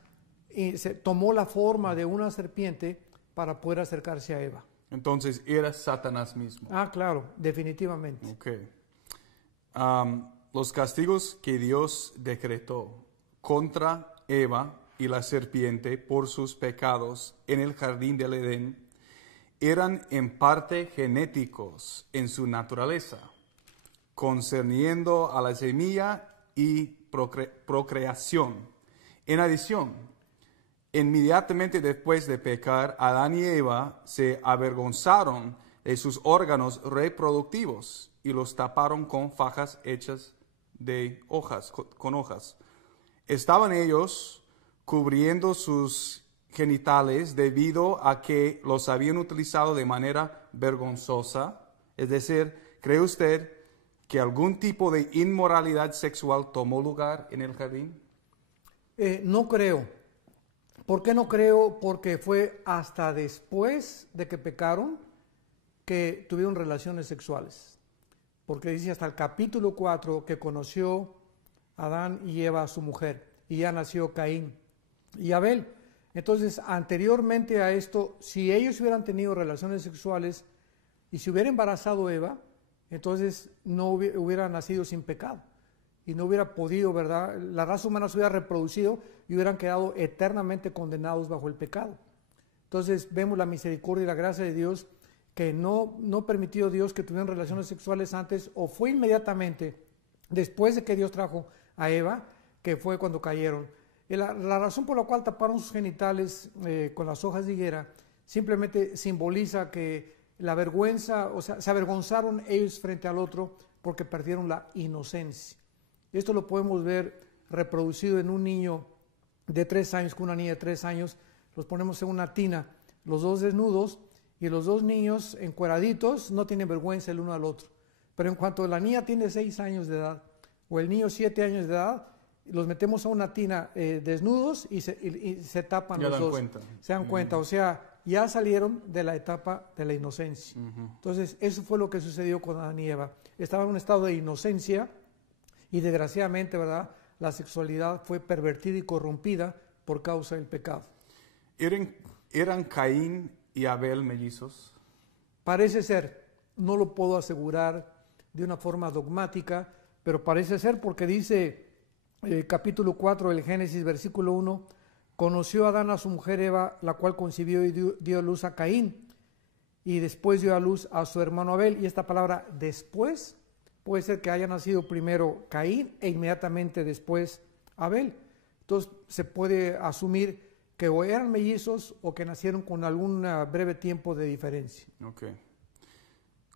se tomó la forma de una serpiente para poder acercarse a Eva. Entonces era Satanás mismo. Ah, claro, definitivamente. Okay. Los castigos que Dios decretó contra Eva y la serpiente por sus pecados en el jardín del Edén eran en parte genéticos en su naturaleza, concerniendo a la semilla y procreación. En adición, inmediatamente después de pecar, Adán y Eva se avergonzaron de sus órganos reproductivos y los taparon con fajas hechas de hojas, con hojas. Estaban ellos cubriendo sus genitales debido a que los habían utilizado de manera vergonzosa. Es decir, ¿cree usted que algún tipo de inmoralidad sexual tomó lugar en el jardín? No creo. ¿Por qué no creo? Porque fue hasta después de que pecaron que tuvieron relaciones sexuales. Porque dice hasta el capítulo 4 que conoció Adán y Eva a su mujer, y ya nació Caín y Abel. Entonces, anteriormente a esto, si ellos hubieran tenido relaciones sexuales y se hubiera embarazado Eva, entonces no hubiera nacido sin pecado y no hubiera podido, ¿verdad? La raza humana se hubiera reproducido y hubieran quedado eternamente condenados bajo el pecado. Entonces, vemos la misericordia y la gracia de Dios, que no permitió Dios que tuvieran relaciones sexuales antes, o fue inmediatamente después de que Dios trajo a Eva, que fue cuando cayeron. La razón por la cual taparon sus genitales con las hojas de higuera simplemente simboliza que la vergüenza, o sea, se avergonzaron ellos frente al otro porque perdieron la inocencia. Esto lo podemos ver reproducido en un niño de 3 años con una niña de 3 años. Los ponemos en una tina, los dos desnudos, y los dos niños encueraditos no tienen vergüenza el uno al otro. Pero en cuanto la niña tiene 6 años de edad, o el niño 7 años de edad, los metemos a una tina desnudos y se tapan Ya los dan dos. cuenta. Se dan cuenta, o sea, ya salieron de la etapa de la inocencia. Entonces, eso fue lo que sucedió con Adán y Eva. Estaban en un estado de inocencia y desgraciadamente, ¿verdad?, la sexualidad fue pervertida y corrompida por causa del pecado. ¿Eran Caín y Abel mellizos? Parece ser, no lo puedo asegurar de una forma dogmática, pero parece ser porque dice capítulo 4 del Génesis, versículo 1, conoció Adán a su mujer Eva, la cual concibió y dio luz a Caín, y después dio a luz a su hermano Abel. Y esta palabra después puede ser que haya nacido primero Caín e inmediatamente después Abel. Entonces se puede asumir que o eran mellizos o que nacieron con algún breve tiempo de diferencia. Okay.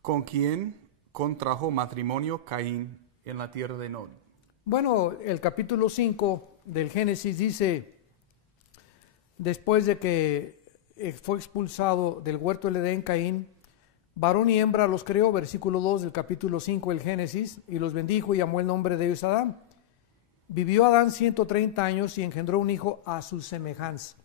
¿Con quién contrajo matrimonio Caín en la tierra de Nod? Bueno, el capítulo 5 del Génesis dice, después de que fue expulsado del huerto del Edén Caín, varón y hembra los creó, versículo 2 del capítulo 5 del Génesis, y los bendijo y llamó el nombre de ellos Adán. Vivió Adán 130 años y engendró un hijo a su semejanza.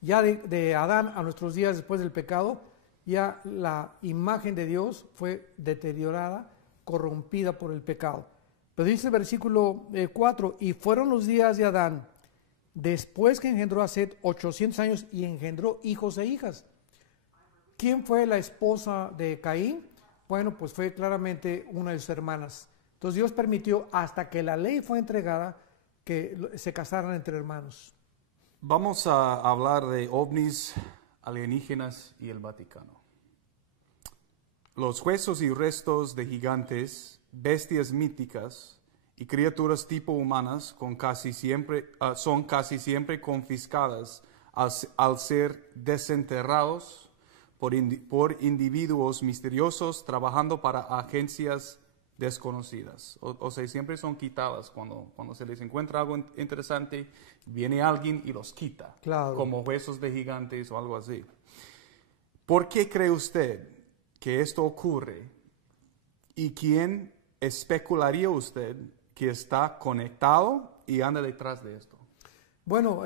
Ya de Adán a nuestros días después del pecado, ya la imagen de Dios fue deteriorada, corrompida por el pecado. Pero dice el versículo 4, y fueron los días de Adán, después que engendró a Set, 800 años y engendró hijos e hijas. ¿Quién fue la esposa de Caín? Bueno, pues fue claramente una de sus hermanas. Entonces Dios permitió hasta que la ley fue entregada que se casaran entre hermanos. Vamos a hablar de ovnis, alienígenas y el Vaticano. Los huesos y restos de gigantes, bestias míticas y criaturas tipo humanas son casi siempre confiscadas al ser desenterrados por individuos misteriosos trabajando para agencias desconocidas. O sea, siempre son quitadas cuando se les encuentra algo interesante, viene alguien y los quita, Claro. Como huesos de gigantes o algo así. ¿Por qué cree usted que esto ocurre? ¿Y quién especularía usted que está conectado y anda detrás de esto? Bueno,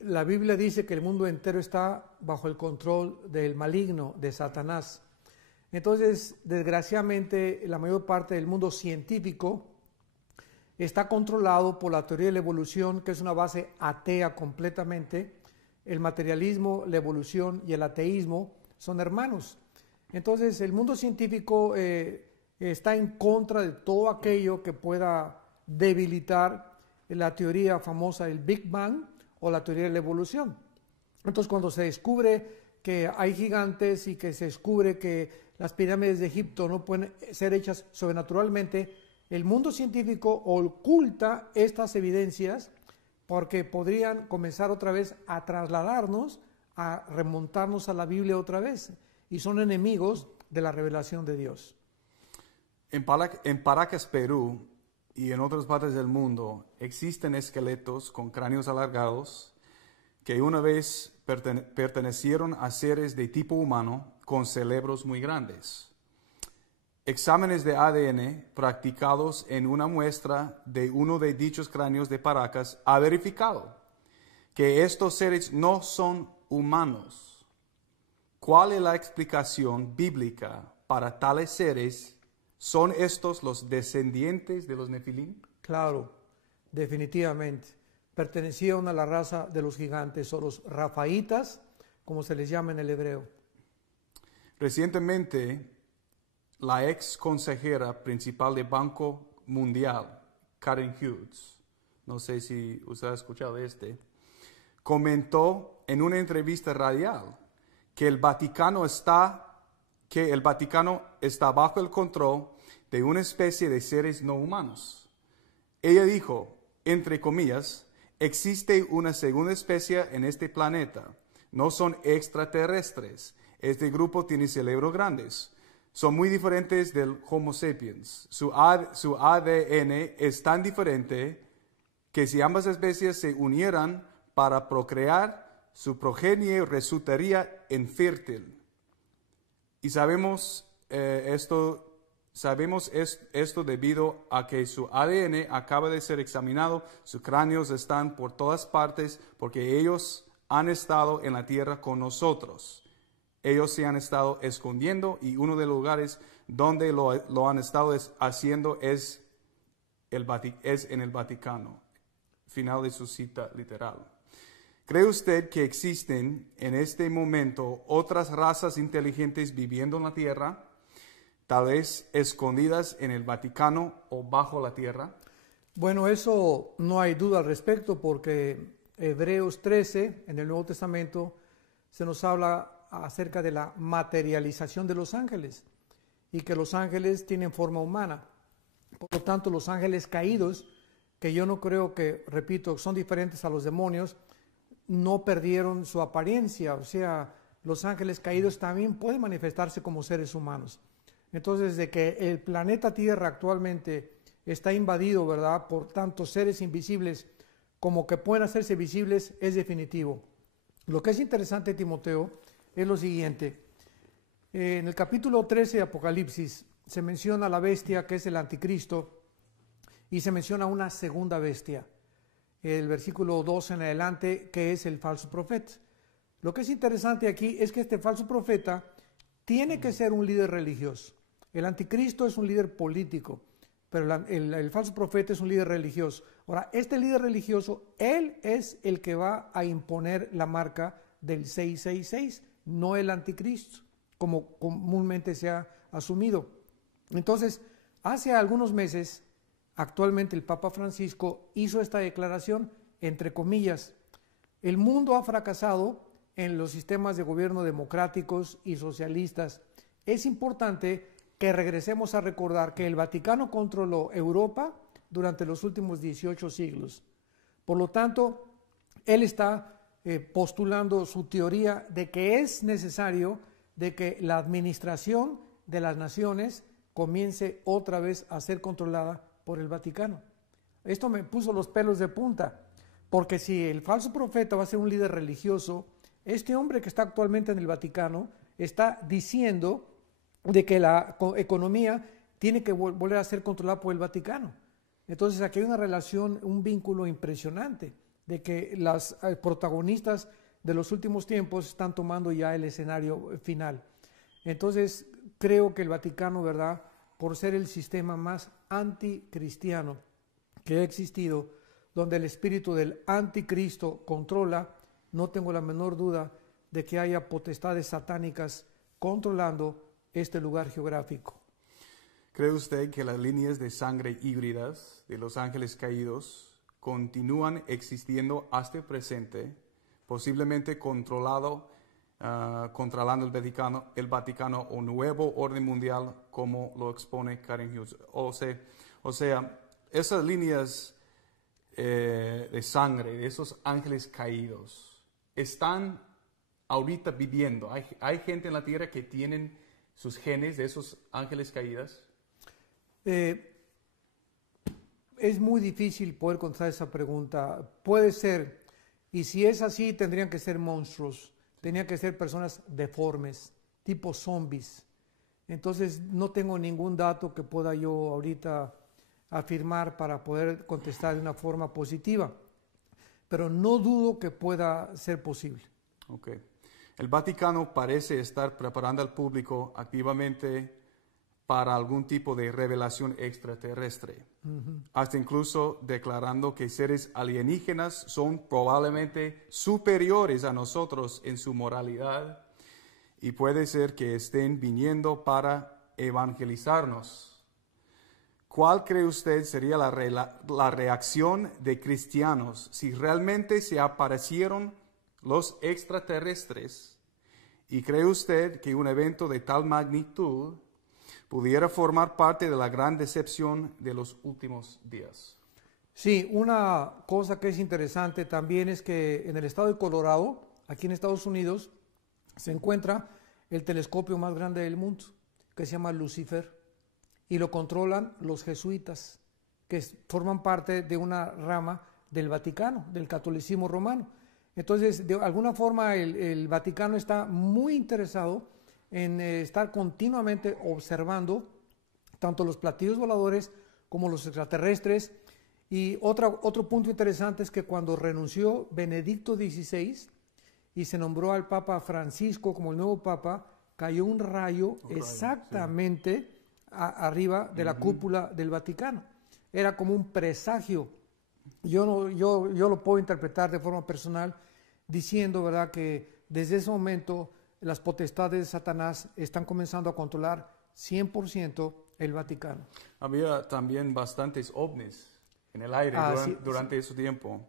la Biblia dice que el mundo entero está bajo el control del maligno, de Satanás. Entonces, desgraciadamente, la mayor parte del mundo científico está controlado por la teoría de la evolución, que es una base atea completamente. El materialismo, la evolución y el ateísmo son hermanos. Entonces, el mundo científico está en contra de todo aquello que pueda debilitar la teoría famosa del Big Bang o la teoría de la evolución. Entonces, cuando se descubre que hay gigantes y que se descubre que las pirámides de Egipto no pueden ser hechas sobrenaturalmente, el mundo científico oculta estas evidencias porque podrían comenzar otra vez a trasladarnos, a remontarnos a la Biblia otra vez, y son enemigos de la revelación de Dios. En Paracas, Perú, y en otras partes del mundo existen esqueletos con cráneos alargados que una vez pertenecieron a seres de tipo humano con cerebros muy grandes. Exámenes de ADN practicados en una muestra de uno de dichos cráneos de Paracas ha verificado que estos seres no son humanos. ¿Cuál es la explicación bíblica para tales seres? ¿Son estos los descendientes de los Nefilim? Claro, definitivamente. Pertenecían a la raza de los gigantes o los rafaitas, como se les llama en el hebreo. Recientemente, la ex consejera principal del Banco Mundial, Karen Hughes, no sé si usted ha escuchado comentó en una entrevista radial que el Vaticano está bajo el control de una especie de seres no humanos. Ella dijo, entre comillas, existe una segunda especie en este planeta. No son extraterrestres. Este grupo tiene cerebros grandes. Son muy diferentes del Homo sapiens. Su ADN es tan diferente que si ambas especies se unieran para procrear, su progenie resultaría infértil. Y sabemos esto Sabemos esto debido a que su ADN acaba de ser examinado, sus cráneos están por todas partes porque ellos han estado en la tierra con nosotros. Ellos se han estado escondiendo y uno de los lugares donde lo han estado haciendo es en el Vaticano. Final de su cita literal. ¿Cree usted que existen en este momento otras razas inteligentes viviendo en la tierra, tal vez escondidas en el Vaticano o bajo la tierra? Bueno, eso no hay duda al respecto porque Hebreos 13, en el Nuevo Testamento, se nos habla acerca de la materialización de los ángeles y que los ángeles tienen forma humana. Por lo tanto, los ángeles caídos, que yo no creo que, repito, son diferentes a los demonios, no perdieron su apariencia. O sea, los ángeles caídos también pueden manifestarse como seres humanos. Entonces, de que el planeta Tierra actualmente está invadido, ¿verdad?, por tantos seres invisibles como que pueden hacerse visibles, es definitivo. Lo que es interesante, Timoteo, es lo siguiente. En el capítulo 13 de Apocalipsis se menciona la bestia que es el anticristo y se menciona una segunda bestia. El versículo 2 en adelante, que es el falso profeta. Lo que es interesante aquí es que este falso profeta tiene que ser un líder religioso. El anticristo es un líder político, pero el falso profeta es un líder religioso. Ahora, este líder religioso, él es el que va a imponer la marca del 666, no el anticristo, como comúnmente se ha asumido. Entonces, hace algunos meses, actualmente el Papa Francisco hizo esta declaración, entre comillas: el mundo ha fracasado en los sistemas de gobierno democráticos y socialistas. Es importante que regresemos a recordar que el Vaticano controló Europa durante los últimos 18 siglos. Por lo tanto, él está postulando su teoría de que es necesario de que la administración de las naciones comience otra vez a ser controlada por el Vaticano. Esto me puso los pelos de punta, porque si el falso profeta va a ser un líder religioso, este hombre que está actualmente en el Vaticano está diciendo de que la economía tiene que volver a ser controlada por el Vaticano. Entonces aquí hay una relación, un vínculo impresionante, de que las protagonistas de los últimos tiempos están tomando ya el escenario final. Entonces creo que el Vaticano, ¿verdad?, por ser el sistema más anticristiano que ha existido, donde el espíritu del anticristo controla, no tengo la menor duda de que haya potestades satánicas controlando este lugar geográfico. ¿Cree usted que las líneas de sangre híbridas de los ángeles caídos continúan existiendo hasta el presente, posiblemente controlando el Vaticano o nuevo orden mundial, como lo expone Karen Hughes? O sea, esas líneas de sangre de esos ángeles caídos están ahorita viviendo. Hay gente en la tierra que tienen sus genes de esos ángeles caídos. Es muy difícil poder contestar esa pregunta. Puede ser, y si es así, tendrían que ser monstruos, tenían que ser personas deformes, tipo zombies. Entonces no tengo ningún dato que pueda yo ahorita afirmar para poder contestar de una forma positiva, pero no dudo que pueda ser posible. Okay. El Vaticano parece estar preparando al público activamente para algún tipo de revelación extraterrestre, hasta incluso declarando que seres alienígenas son probablemente superiores a nosotros en su moralidad y puede ser que estén viniendo para evangelizarnos. ¿Cuál cree usted sería la reacción de cristianos si realmente se aparecieron los extraterrestres? ¿Y cree usted que un evento de tal magnitud pudiera formar parte de la gran decepción de los últimos días? Sí, una cosa que es interesante también es que en el estado de Colorado, aquí en Estados Unidos, se encuentra el telescopio más grande del mundo, que se llama Lucifer, y lo controlan los jesuitas, que forman parte de una rama del Vaticano, del catolicismo romano. Entonces, de alguna forma, el Vaticano está muy interesado en estar continuamente observando tanto los platillos voladores como los extraterrestres. Y otro punto interesante es que cuando renunció Benedicto XVI y se nombró al Papa Francisco como el nuevo Papa, cayó un rayo exactamente arriba de la cúpula del Vaticano. Era como un presagio. Yo lo puedo interpretar de forma personal diciendo, ¿verdad?, que desde ese momento las potestades de Satanás están comenzando a controlar 100% el Vaticano. Había también bastantes ovnis en el aire durante ese tiempo.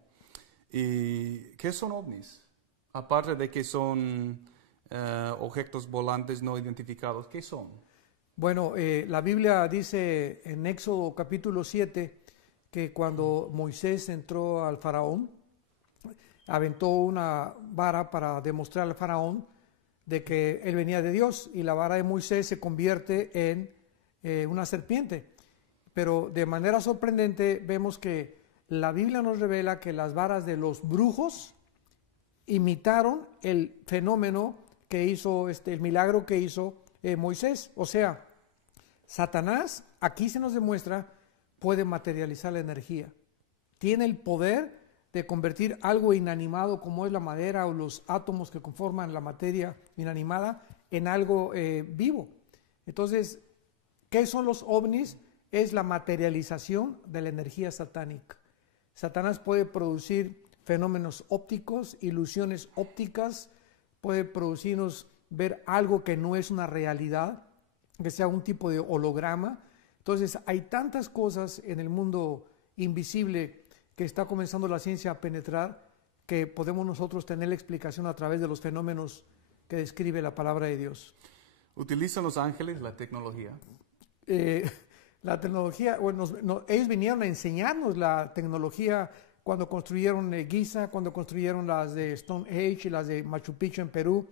¿Y qué son ovnis? Aparte de que son objetos volantes no identificados, ¿qué son? Bueno, la Biblia dice en Éxodo capítulo 7 que cuando Moisés entró al faraón, aventó una vara para demostrar al faraón de que él venía de Dios, y la vara de Moisés se convierte en una serpiente. Pero de manera sorprendente vemos que la Biblia nos revela que las varas de los brujos imitaron el fenómeno que hizo, el milagro que hizo Moisés. O sea, Satanás, aquí se nos demuestra, puede materializar la energía. Tiene el poder de convertir algo inanimado como es la madera o los átomos que conforman la materia inanimada en algo vivo. Entonces, ¿qué son los ovnis? Es la materialización de la energía satánica. Satanás puede producir fenómenos ópticos, ilusiones ópticas, puede producirnos ver algo que no es una realidad, que sea un tipo de holograma. Entonces, hay tantas cosas en el mundo invisible que está comenzando la ciencia a penetrar, que podemos nosotros tener la explicación a través de los fenómenos que describe la palabra de Dios. ¿Utilizan los ángeles la tecnología? La tecnología, bueno, ellos vinieron a enseñarnos la tecnología cuando construyeron Giza, cuando construyeron las de Stonehenge y las de Machu Picchu en Perú.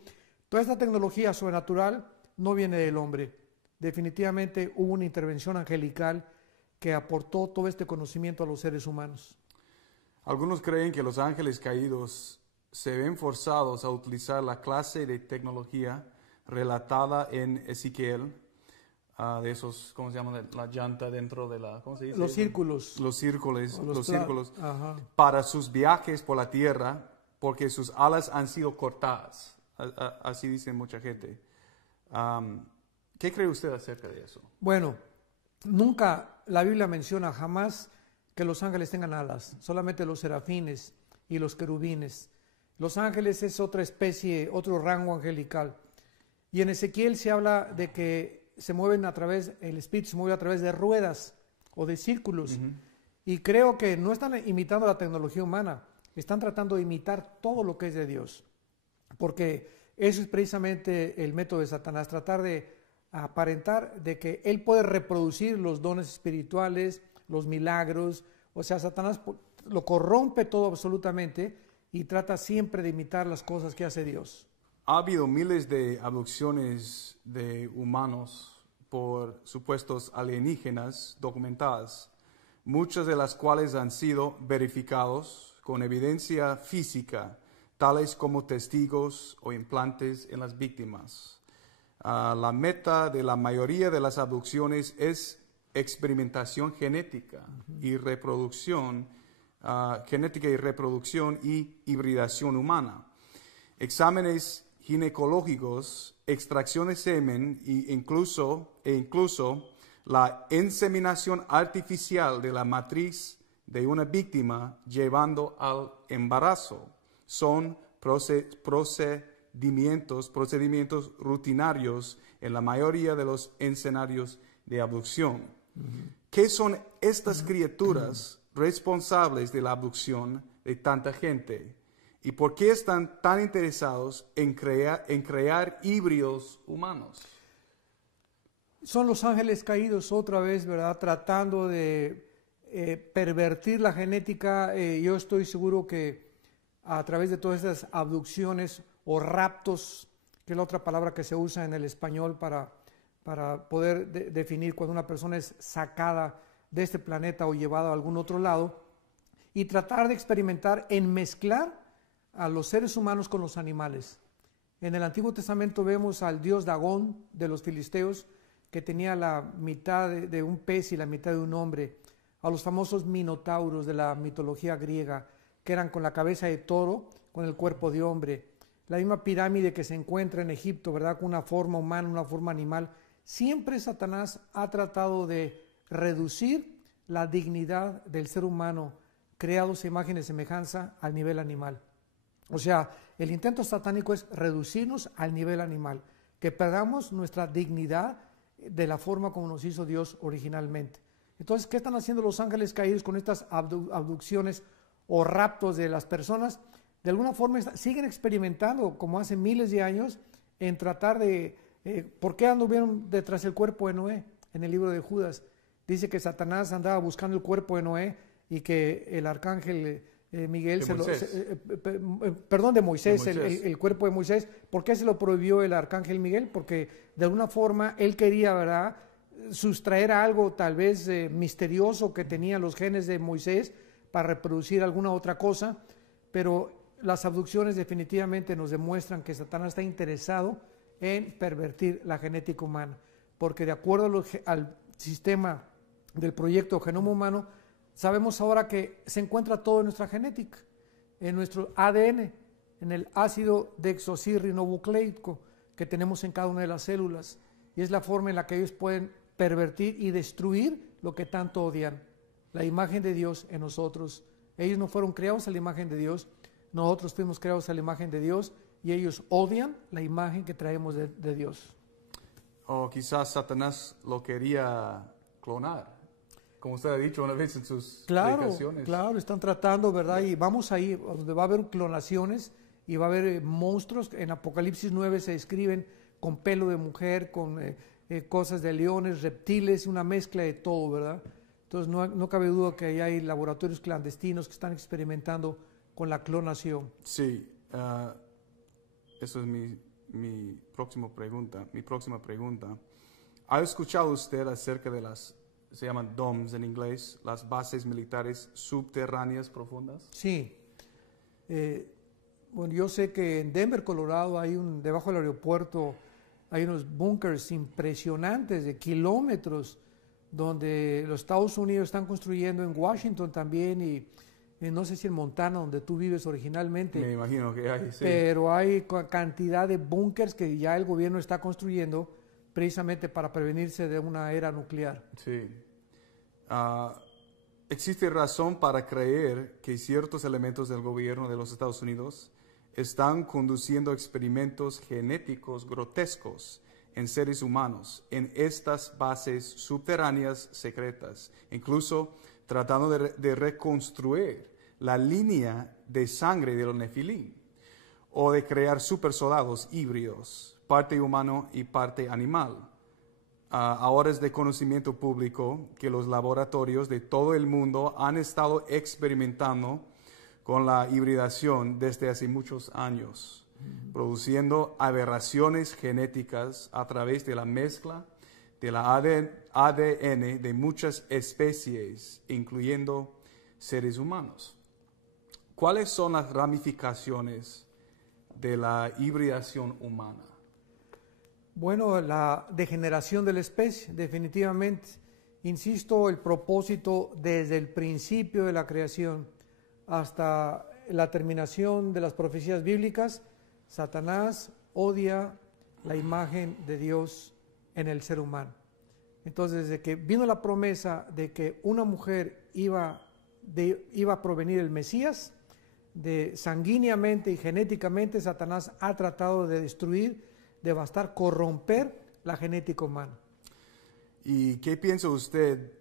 Toda esta tecnología sobrenatural no viene del hombre. Definitivamente hubo una intervención angelical que aportó todo este conocimiento a los seres humanos. Algunos creen que los ángeles caídos se ven forzados a utilizar la clase de tecnología relatada en Ezequiel, de esos, ¿cómo se llama? La llanta dentro de la, ¿cómo se dice? Los círculos. Los círculos, Ajá. para sus viajes por la tierra, porque sus alas han sido cortadas. Así dicen mucha gente. ¿Qué cree usted acerca de eso? Bueno, nunca la Biblia menciona jamás que los ángeles tengan alas, solamente los serafines y los querubines. Los ángeles es otra especie, otro rango angelical. Y en Ezequiel se habla de que se mueven el espíritu se mueve a través de ruedas o de círculos. Y creo que no están imitando la tecnología humana, están tratando de imitar todo lo que es de Dios. Porque eso es precisamente el método de Satanás, tratar de aparentar de que él puede reproducir los dones espirituales, los milagros. O sea, Satanás lo corrompe todo absolutamente y trata siempre de imitar las cosas que hace Dios. Ha habido miles de abducciones de humanos por supuestos alienígenas documentadas, muchas de las cuales han sido verificados con evidencia física, tales como testigos o implantes en las víctimas. La meta de la mayoría de las abducciones es experimentación genética y reproducción, y hibridación humana. Exámenes ginecológicos, extracción de semen e incluso la inseminación artificial de la matriz de una víctima llevando al embarazo son procedimientos rutinarios en la mayoría de los escenarios de abducción. ¿Qué son estas criaturas responsables de la abducción de tanta gente? ¿Y por qué están tan interesados en crear híbridos humanos? Son los ángeles caídos otra vez, ¿verdad? Tratando de pervertir la genética. Yo estoy seguro que a través de todas estas abducciones o raptos, que es la otra palabra que se usa en el español para poder definir cuando una persona es sacada de este planeta o llevada a algún otro lado, y tratar de experimentar en mezclar a los seres humanos con los animales. En el Antiguo Testamento vemos al dios Dagón de los filisteos, que tenía la mitad de un pez y la mitad de un hombre, a los famosos minotauros de la mitología griega, que eran con la cabeza de toro, con el cuerpo de hombre, la misma pirámide que se encuentra en Egipto, ¿verdad? Con una forma humana, una forma animal. Siempre Satanás ha tratado de reducir la dignidad del ser humano, creado a imagen y semejanza, al nivel animal. O sea, el intento satánico es reducirnos al nivel animal, que perdamos nuestra dignidad de la forma como nos hizo Dios originalmente. Entonces, ¿qué están haciendo los ángeles caídos con estas abducciones o raptos de las personas? De alguna forma siguen experimentando, como hace miles de años, en tratar de... ¿por qué anduvieron detrás del cuerpo de Noé? En el libro de Judas dice que Satanás andaba buscando el cuerpo de Noé y que el arcángel Miguel, de Moisés, el cuerpo de Moisés. ¿Por qué se lo prohibió el arcángel Miguel? Porque de alguna forma él quería, ¿verdad?, sustraer algo tal vez misterioso que tenían los genes de Moisés para reproducir alguna otra cosa, pero las abducciones definitivamente nos demuestran que Satanás está interesado en pervertir la genética humana, porque de acuerdo al sistema del proyecto Genoma Humano, sabemos ahora que se encuentra todo en nuestra genética, en nuestro ADN, en el ácido desoxirribonucleico que tenemos en cada una de las células, y es la forma en la que ellos pueden pervertir y destruir lo que tanto odian, la imagen de Dios en nosotros. Ellos no fueron creados a la imagen de Dios, nosotros fuimos creados a la imagen de Dios, y ellos odian la imagen que traemos de Dios. O quizás Satanás lo quería clonar, como usted ha dicho una vez en sus predicaciones. Claro, están tratando, ¿verdad? Y vamos ahí, donde va a haber clonaciones y va a haber monstruos. En Apocalipsis 9 se describen con pelo de mujer, con cosas de leones, reptiles, una mezcla de todo, ¿verdad? Entonces no cabe duda que ahí hay laboratorios clandestinos que están experimentando con la clonación. Sí, eso es mi próxima pregunta. ¿Ha escuchado usted acerca de se llaman DOMS en inglés, las bases militares subterráneas profundas? Sí. Bueno, yo sé que en Denver, Colorado, debajo del aeropuerto, hay unos búnkers impresionantes de kilómetros donde los Estados Unidos están construyendo, en Washington también, y no sé si en Montana, donde tú vives originalmente. Me imagino que hay, sí. Pero hay cantidad de búnkers que ya el gobierno está construyendo precisamente para prevenirse de una era nuclear. Sí. ¿Existe razón para creer que ciertos elementos del gobierno de los Estados Unidos están conduciendo experimentos genéticos grotescos en seres humanos en estas bases subterráneas secretas, incluso tratando de reconstruir la línea de sangre de los Nefilim, o de crear supersoldados híbridos, parte humano y parte animal? Ahora es de conocimiento público que los laboratorios de todo el mundo han estado experimentando con la hibridación desde hace muchos años, produciendo aberraciones genéticas a través de la mezcla de la ADN de muchas especies, incluyendo seres humanos. ¿Cuáles son las ramificaciones de la hibridación humana? Bueno, la degeneración de la especie, definitivamente. Insisto, el propósito desde el principio de la creación hasta la terminación de las profecías bíblicas, Satanás odia la imagen de Dios en el ser humano. Entonces, desde que vino la promesa de que una mujer iba a provenir el Mesías, sanguíneamente y genéticamente, Satanás ha tratado de destruir, devastar, corromper la genética humana. ¿Y qué piensa usted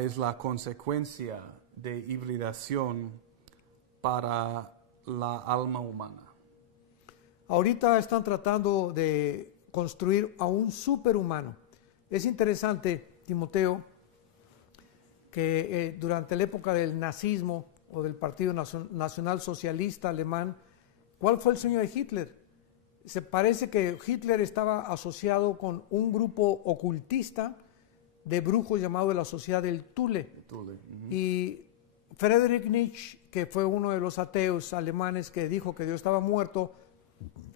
es la consecuencia de hibridación para la alma humana? Ahorita están tratando de construir a un superhumano. Es interesante, Timoteo, que durante la época del nazismo o del Partido Nacional Socialista Alemán, ¿cuál fue el sueño de Hitler? Se parece que Hitler estaba asociado con un grupo ocultista de brujos llamado la Sociedad del Thule. Y Friedrich Nietzsche, que fue uno de los ateos alemanes que dijo que Dios estaba muerto,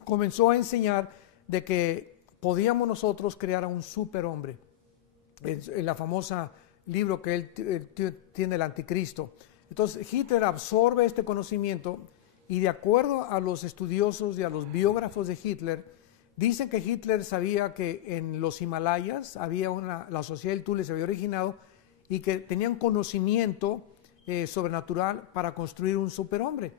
comenzó a enseñar de que podíamos nosotros crear a un superhombre. En la famosa libro que él tiene, el Anticristo. Entonces Hitler absorbe este conocimiento y de acuerdo a los estudiosos y a los biógrafos de Hitler, dicen que Hitler sabía que en los Himalayas había la sociedad del Thule se había originado y que tenían conocimiento sobrenatural para construir un superhombre.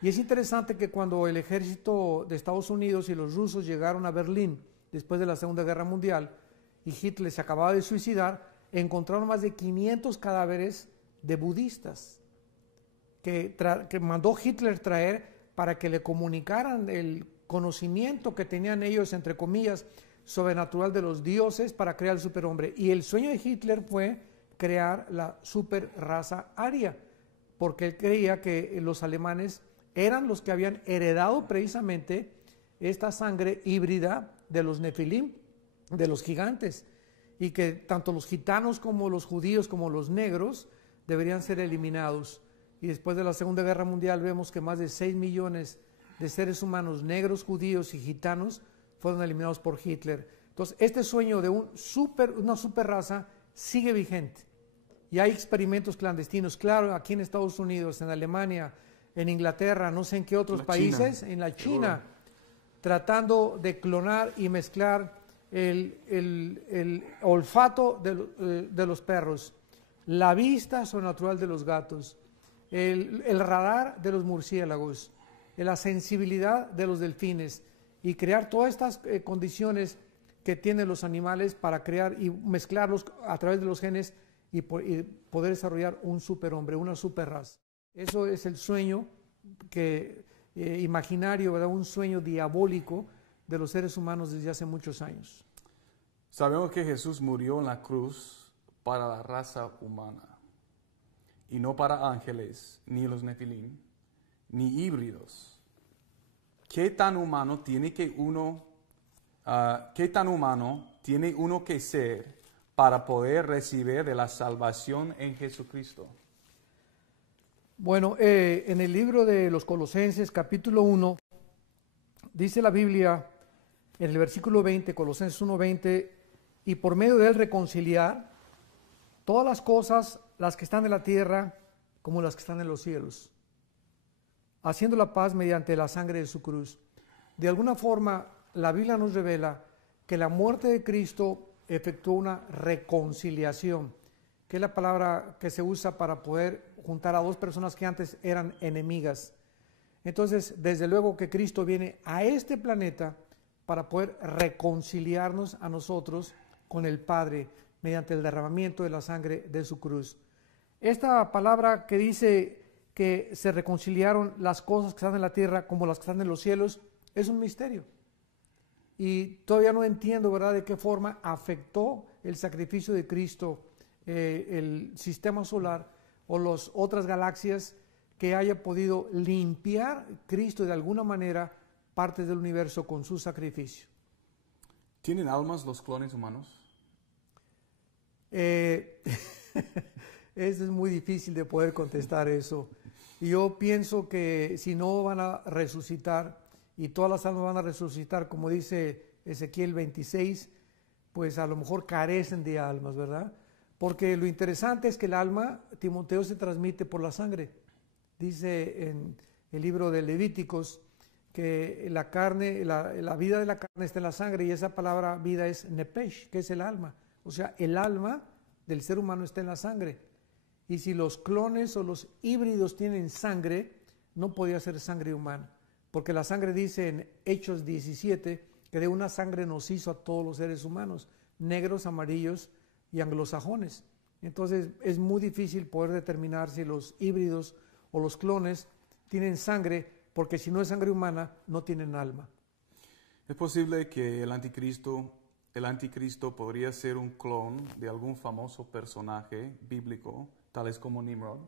Y es interesante que cuando el ejército de Estados Unidos y los rusos llegaron a Berlín después de la Segunda Guerra Mundial y Hitler se acababa de suicidar, encontraron más de 500 cadáveres de budistas que mandó Hitler traer para que le comunicaran el conocimiento que tenían ellos, entre comillas, sobrenatural de los dioses para crear el superhombre. Y el sueño de Hitler fue crear la super raza aria, porque él creía que los alemanes eran los que habían heredado precisamente esta sangre híbrida de los nefilim, de los gigantes, y que tanto los gitanos como los judíos como los negros deberían ser eliminados. Y después de la Segunda Guerra Mundial vemos que más de 6 millones de seres humanos negros, judíos y gitanos fueron eliminados por Hitler. Entonces, este sueño de una super raza sigue vigente. Y hay experimentos clandestinos, claro, aquí en Estados Unidos, en Alemania, en Inglaterra, no sé en qué otros países, en la China, tratando de clonar y mezclar el olfato de los perros, la vista sobrenatural de los gatos, el radar de los murciélagos, la sensibilidad de los delfines y crear todas estas condiciones que tienen los animales para crear y mezclarlos a través de los genes y poder desarrollar un superhombre, una superraza. Eso es el sueño imaginario, ¿verdad? Un sueño diabólico de los seres humanos desde hace muchos años. Sabemos que Jesús murió en la cruz para la raza humana y no para ángeles, ni los nefilim, ni híbridos. ¿Qué tan humano tiene uno que ser para poder recibir de la salvación en Jesucristo? Bueno, en el libro de los Colosenses, capítulo 1, dice la Biblia, en el versículo 20, Colosenses 1:20, y por medio de él reconciliar todas las cosas, las que están en la tierra como las que están en los cielos, haciendo la paz mediante la sangre de su cruz. De alguna forma, la Biblia nos revela que la muerte de Cristo efectuó una reconciliación, que es la palabra que se usa para poder juntar a dos personas que antes eran enemigas. Entonces, desde luego que Cristo viene a este planeta para poder reconciliarnos a nosotros con el Padre mediante el derramamiento de la sangre de su cruz. Esta palabra que dice que se reconciliaron las cosas que están en la tierra como las que están en los cielos es un misterio. Y todavía no entiendo, ¿verdad?, de qué forma afectó el sacrificio de Cristo el sistema solar o las otras galaxias, que haya podido limpiar Cristo de alguna manera partes del universo con su sacrificio. ¿Tienen almas los clones humanos? Es muy difícil de poder contestar eso. Y yo pienso que si no van a resucitar y todas las almas van a resucitar, como dice Ezequiel 26, pues a lo mejor carecen de almas, ¿verdad? Porque lo interesante es que el alma, Timoteo, se transmite por la sangre. Dice en el libro de Levíticos que la carne, la vida de la carne está en la sangre, y esa palabra vida es nepesh, que es el alma. O sea, el alma del ser humano está en la sangre. Y si los clones o los híbridos tienen sangre, no podía ser sangre humana. Porque la sangre dice en Hechos 17 que de una sangre nos hizo a todos los seres humanos, negros, amarillos y anglosajones. Entonces es muy difícil poder determinar si los híbridos o los clones tienen sangre, porque si no es sangre humana, no tienen alma. ¿Es posible que el anticristo podría ser un clon de algún famoso personaje bíblico, tales como Nimrod?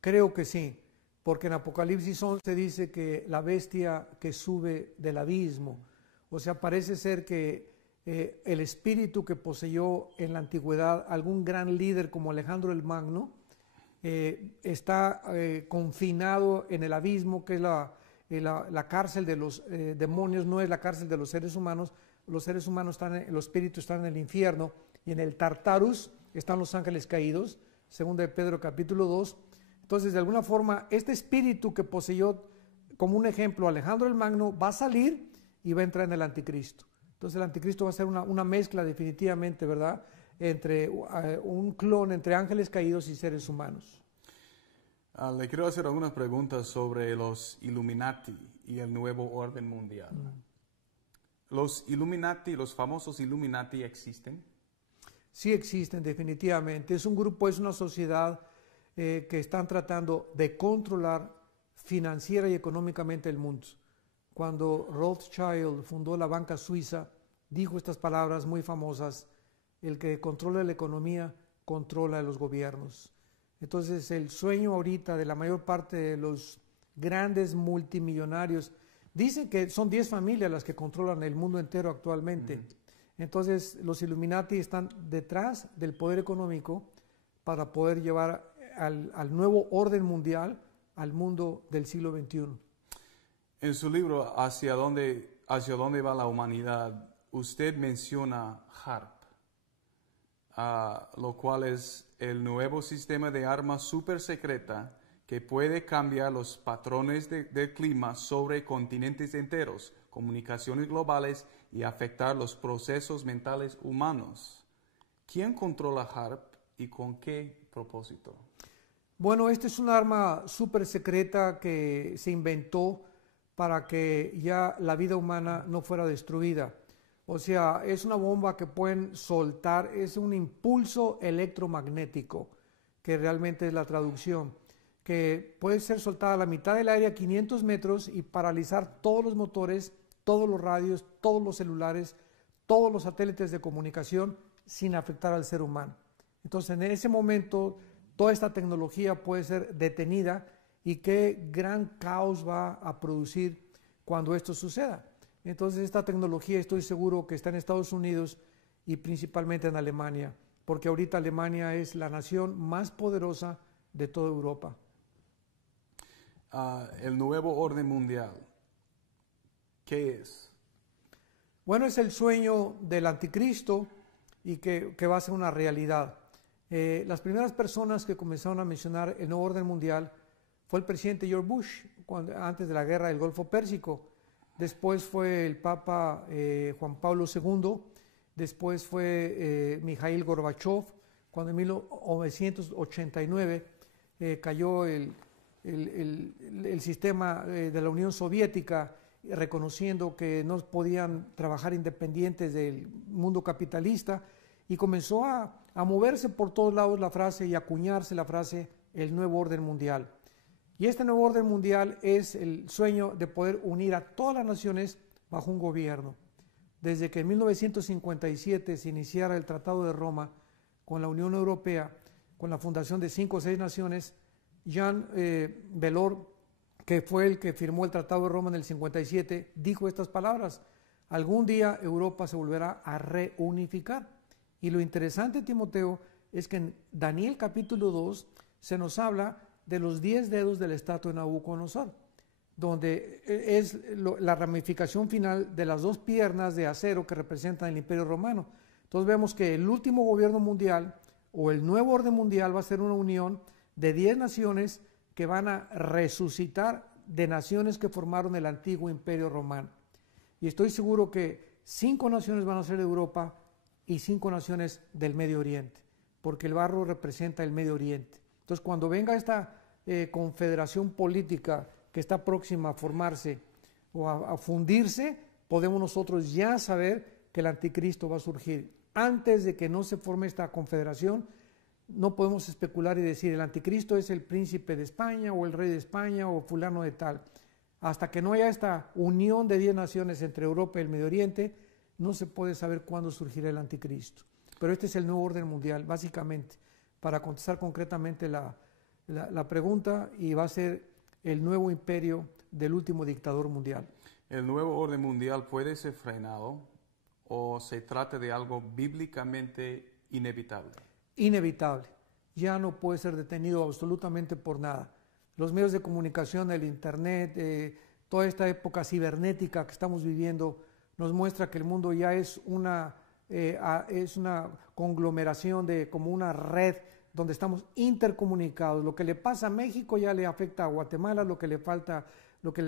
Creo que sí, porque en Apocalipsis 11 dice que la bestia que sube del abismo, o sea, parece ser que el espíritu que poseyó en la antigüedad algún gran líder como Alejandro el Magno, está confinado en el abismo, que es la cárcel de los demonios no es la cárcel de los seres humanos los espíritus están en el infierno, y en el Tartarus están los ángeles caídos, según de Pedro capítulo 2. Entonces, de alguna forma, este espíritu que poseyó, como un ejemplo, Alejandro el Magno, va a salir y va a entrar en el anticristo. Entonces el anticristo va a ser una mezcla definitivamente, ¿verdad?, entre un clon entre ángeles caídos y seres humanos. Le quiero hacer algunas preguntas sobre los Illuminati y el nuevo orden mundial. ¿Los Illuminati, los famosos Illuminati, existen? Sí existen, definitivamente. Es un grupo, es una sociedad que están tratando de controlar financiera y económicamente el mundo. Cuando Rothschild fundó la banca suiza, dijo estas palabras muy famosas: el que controla la economía, controla los gobiernos. Entonces, el sueño ahorita de la mayor parte de los grandes multimillonarios, dicen que son 10 familias las que controlan el mundo entero actualmente. Entonces, los Illuminati están detrás del poder económico para poder llevar al nuevo orden mundial al mundo del siglo XXI. En su libro, ¿Hacia dónde va la humanidad?, usted menciona HAARP, lo cual es el nuevo sistema de armas super secreta que puede cambiar los patrones del clima sobre continentes enteros, comunicaciones globales y afectar los procesos mentales humanos. ¿Quién controla HAARP y con qué propósito? Bueno, esta es un arma súper secreta que se inventó para que ya la vida humana no fuera destruida. O sea, es una bomba que pueden soltar, es un impulso electromagnético, que realmente es la traducción, que puede ser soltada a la mitad del aire a 500 metros y paralizar todos los motores, todos los radios, todos los celulares, todos los satélites de comunicación sin afectar al ser humano. Entonces, en ese momento, toda esta tecnología puede ser detenida, y qué gran caos va a producir cuando esto suceda. Entonces, esta tecnología estoy seguro que está en Estados Unidos y principalmente en Alemania, porque ahorita Alemania es la nación más poderosa de toda Europa. El nuevo orden mundial, ¿qué es? Bueno, es el sueño del anticristo y que va a ser una realidad. Las primeras personas que comenzaron a mencionar el nuevo orden mundial fue el presidente George Bush, antes de la guerra del Golfo Pérsico. Después fue el Papa Juan Pablo II. Después fue Mikhail Gorbachev, cuando en 1989 cayó el sistema de la Unión Soviética, reconociendo que no podían trabajar independientes del mundo capitalista, y comenzó a moverse por todos lados la frase y acuñarse la frase el nuevo orden mundial. Y este nuevo orden mundial es el sueño de poder unir a todas las naciones bajo un gobierno. Desde que en 1957 se iniciara el Tratado de Roma con la Unión Europea, con la fundación de 5 o 6 naciones, Jean Delors, que fue el que firmó el Tratado de Roma en el 57, dijo estas palabras: algún día Europa se volverá a reunificar. Y lo interesante, Timoteo, es que en Daniel capítulo 2 se nos habla de los 10 dedos de la estatua de Nabucodonosor, donde es la ramificación final de las 2 piernas de acero que representan el Imperio Romano. Entonces vemos que el último gobierno mundial, o el nuevo orden mundial, va a ser una unión de 10 naciones que van a resucitar de naciones que formaron el antiguo Imperio Romano. Y estoy seguro que 5 naciones van a ser de Europa y 5 naciones del Medio Oriente, porque el barro representa el Medio Oriente. Entonces, cuando venga esta confederación política que está próxima a formarse o a fundirse, podemos nosotros ya saber que el anticristo va a surgir. Antes de que no se forme esta confederación, no podemos especular y decir el anticristo es el príncipe de España o el rey de España o fulano de tal. Hasta que no haya esta unión de 10 naciones entre Europa y el Medio Oriente, no se puede saber cuándo surgirá el anticristo. Pero este es el nuevo orden mundial, básicamente, para contestar concretamente la pregunta, y va a ser el nuevo imperio del último dictador mundial. ¿El nuevo orden mundial puede ser frenado o se trata de algo bíblicamente inevitable? Inevitable. Ya no puede ser detenido absolutamente por nada. Los medios de comunicación, el internet, toda esta época cibernética que estamos viviendo nos muestra que el mundo ya es una conglomeración de como una red donde estamos intercomunicados. Lo que le pasa a México ya le afecta a Guatemala, lo que le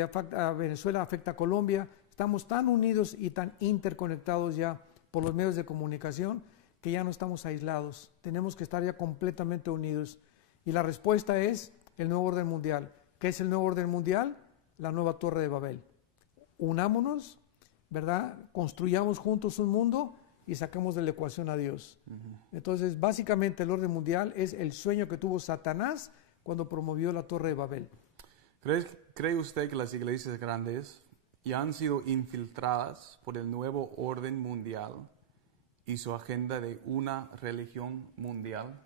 afecta a Venezuela afecta a Colombia. Estamos tan unidos y tan interconectados ya por los medios de comunicación que ya no estamos aislados. Tenemos que estar ya completamente unidos. Y la respuesta es el nuevo orden mundial. ¿Qué es el nuevo orden mundial? La nueva Torre de Babel. Unámonos, ¿verdad? Construyamos juntos un mundo y saquemos de la ecuación a Dios. Entonces, básicamente el orden mundial es el sueño que tuvo Satanás cuando promovió la Torre de Babel. ¿Cree usted que las iglesias grandes ya han sido infiltradas por el nuevo orden mundial y su agenda de una religión mundial?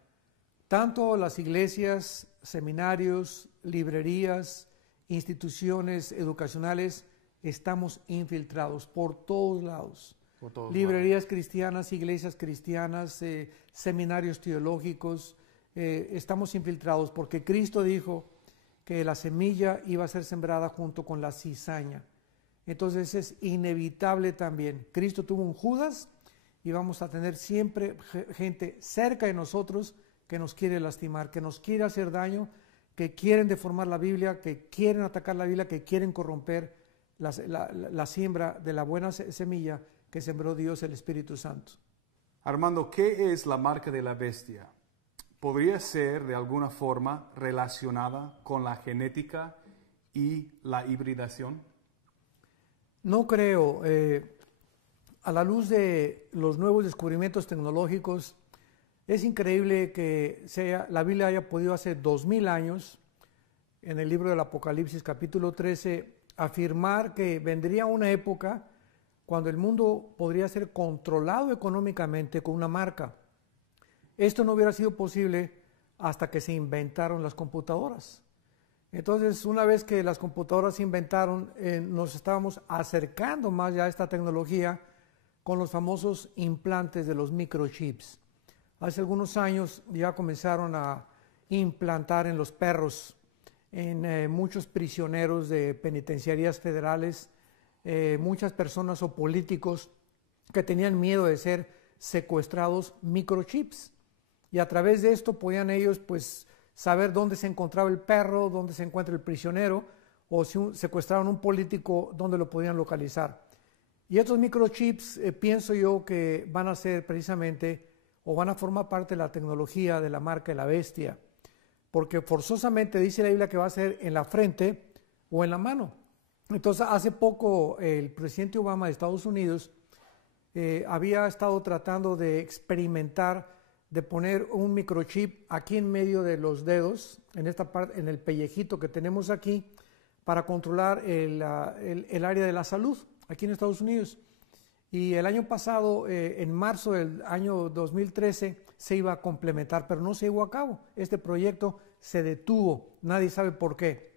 Tanto las iglesias, seminarios, librerías, instituciones educacionales, estamos infiltrados por todos lados. Librerías cristianas, iglesias cristianas, seminarios teológicos, estamos infiltrados porque Cristo dijo que la semilla iba a ser sembrada junto con la cizaña. Entonces es inevitable también. Cristo tuvo un Judas y vamos a tener siempre gente cerca de nosotros que nos quiere lastimar, que nos quiere hacer daño, que quieren deformar la Biblia, que quieren atacar la Biblia, que quieren corromper la siembra de la buena semilla que sembró Dios, el Espíritu Santo. Armando, ¿qué es la marca de la bestia? ¿Podría ser de alguna forma relacionada con la genética y la hibridación? No creo. A la luz de los nuevos descubrimientos tecnológicos, es increíble que la Biblia haya podido hace 2000 años, en el libro del Apocalipsis capítulo 13, afirmar que vendría una época cuando el mundo podría ser controlado económicamente con una marca. Esto no hubiera sido posible hasta que se inventaron las computadoras. Entonces, una vez que las computadoras se inventaron, nos estábamos acercando más ya a esta tecnología con los famosos implantes de los microchips. Hace algunos años ya comenzaron a implantar en los perros, en muchos prisioneros de penitenciarías federales, muchas personas o políticos que tenían miedo de ser secuestrados microchips. Y a través de esto podían ellos pues saber dónde se encontraba el perro, dónde se encuentra el prisionero, o si secuestraron un político, dónde lo podían localizar. Y estos microchips pienso yo que van a ser precisamente o van a formar parte de la tecnología de la marca de la bestia, porque forzosamente dice la Biblia que va a ser en la frente o en la mano. Entonces, hace poco el presidente Obama de Estados Unidos había estado tratando de experimentar, de poner un microchip aquí en medio de los dedos, en esta parte, en el pellejito que tenemos aquí, para controlar el área de la salud aquí en Estados Unidos. Y el año pasado, en marzo del año 2013, se iba a complementar, pero no se llevó a cabo. Este proyecto se detuvo, nadie sabe por qué.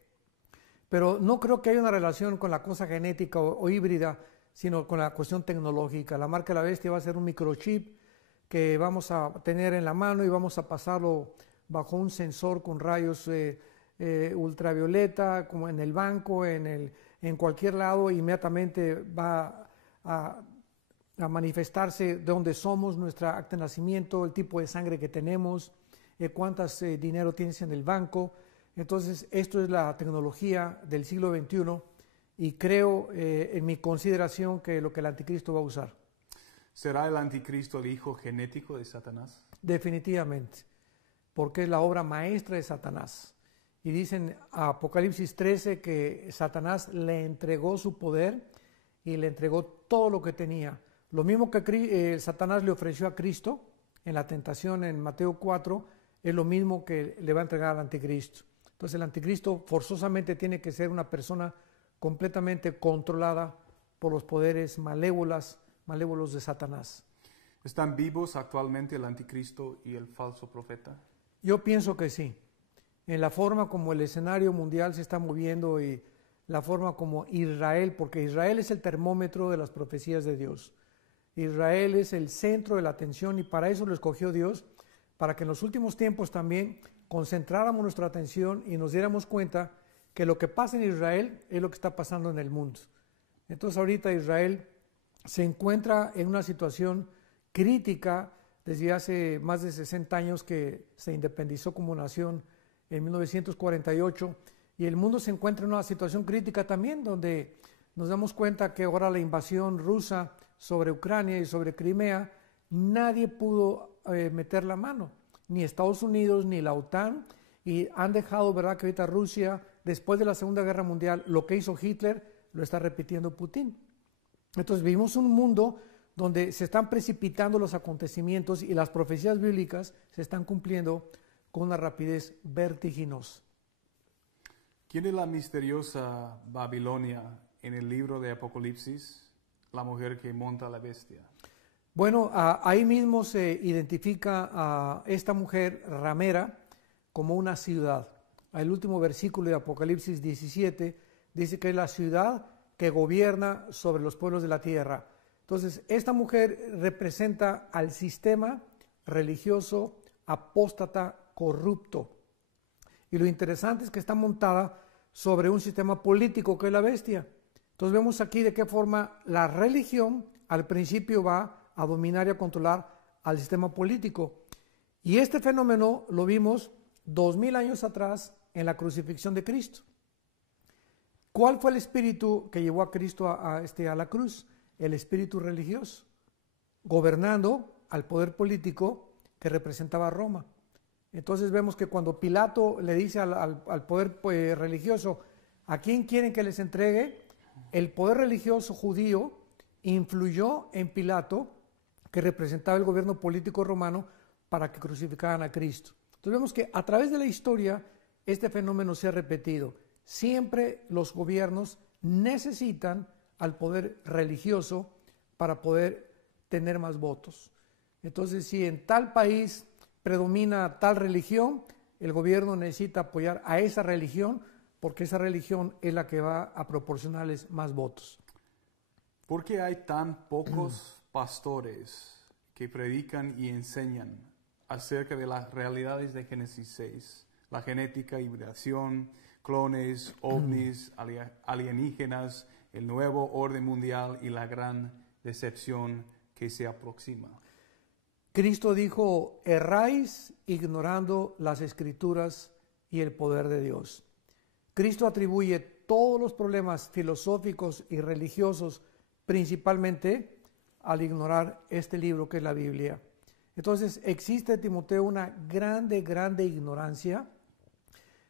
Pero no creo que haya una relación con la cosa genética o híbrida, sino con la cuestión tecnológica. La marca de la bestia va a ser un microchip que vamos a tener en la mano y vamos a pasarlo bajo un sensor con rayos ultravioleta, como en el banco, en cualquier lado, inmediatamente va a manifestarse de dónde somos, nuestra acta de nacimiento, el tipo de sangre que tenemos, cuántas dinero tienes en el banco. Entonces, esto es la tecnología del siglo XXI y creo en mi consideración que lo que el anticristo va a usar. ¿Será el anticristo el hijo genético de Satanás? Definitivamente, porque es la obra maestra de Satanás. Y dicen a Apocalipsis 13 que Satanás le entregó su poder y le entregó todo lo que tenía. Lo mismo que Satanás le ofreció a Cristo en la tentación en Mateo 4, es lo mismo que le va a entregar al anticristo. Entonces el anticristo forzosamente tiene que ser una persona completamente controlada por los poderes malévolos de Satanás. ¿Están vivos actualmente el anticristo y el falso profeta? Yo pienso que sí. En la forma como el escenario mundial se está moviendo y la forma como Israel, porque Israel es el termómetro de las profecías de Dios. Israel es el centro de la atención y para eso lo escogió Dios, para que en los últimos tiempos también concentráramos nuestra atención y nos diéramos cuenta que lo que pasa en Israel es lo que está pasando en el mundo. Entonces ahorita Israel se encuentra en una situación crítica desde hace más de 60 años que se independizó como nación en 1948, y el mundo se encuentra en una situación crítica también, donde nos damos cuenta que ahora la invasión rusa sobre Ucrania y sobre Crimea, nadie pudo meter la mano, ni Estados Unidos ni la OTAN, y han dejado, ¿verdad?, que ahorita Rusia, después de la Segunda Guerra Mundial, lo que hizo Hitler, lo está repitiendo Putin. Entonces vivimos un mundo donde se están precipitando los acontecimientos y las profecías bíblicas se están cumpliendo con una rapidez vertiginosa. ¿Quién es la misteriosa Babilonia en el libro de Apocalipsis? La mujer que monta la bestia. Bueno, ahí mismo se identifica a esta mujer ramera como una ciudad. El último versículo de Apocalipsis 17 dice que es la ciudad que gobierna sobre los pueblos de la tierra. Entonces, esta mujer representa al sistema religioso apóstata corrupto. Y lo interesante es que está montada sobre un sistema político que es la bestia. Entonces vemos aquí de qué forma la religión al principio va a dominar y a controlar al sistema político. Y este fenómeno lo vimos 2000 años atrás en la crucifixión de Cristo. ¿Cuál fue el espíritu que llevó a Cristo a la cruz? El espíritu religioso, gobernando al poder político que representaba a Roma. Entonces vemos que cuando Pilato le dice al poder religioso, ¿a quién quieren que les entregue? El poder religioso judío influyó en Pilato, que representaba el gobierno político romano, para que crucificaran a Cristo. Entonces vemos que a través de la historia este fenómeno se ha repetido. Siempre los gobiernos necesitan al poder religioso para poder tener más votos. Entonces, si en tal país predomina tal religión, el gobierno necesita apoyar a esa religión porque esa religión es la que va a proporcionarles más votos. ¿Por qué hay tan pocos pastores que predican y enseñan acerca de las realidades de Génesis 6? La genética, hibridación, clones, ovnis, alienígenas, el nuevo orden mundial y la gran decepción que se aproxima. Cristo dijo, erráis ignorando las Escrituras y el poder de Dios. Cristo atribuye todos los problemas filosóficos y religiosos principalmente al ignorar este libro que es la Biblia. Entonces existe, Timoteo, una grande ignorancia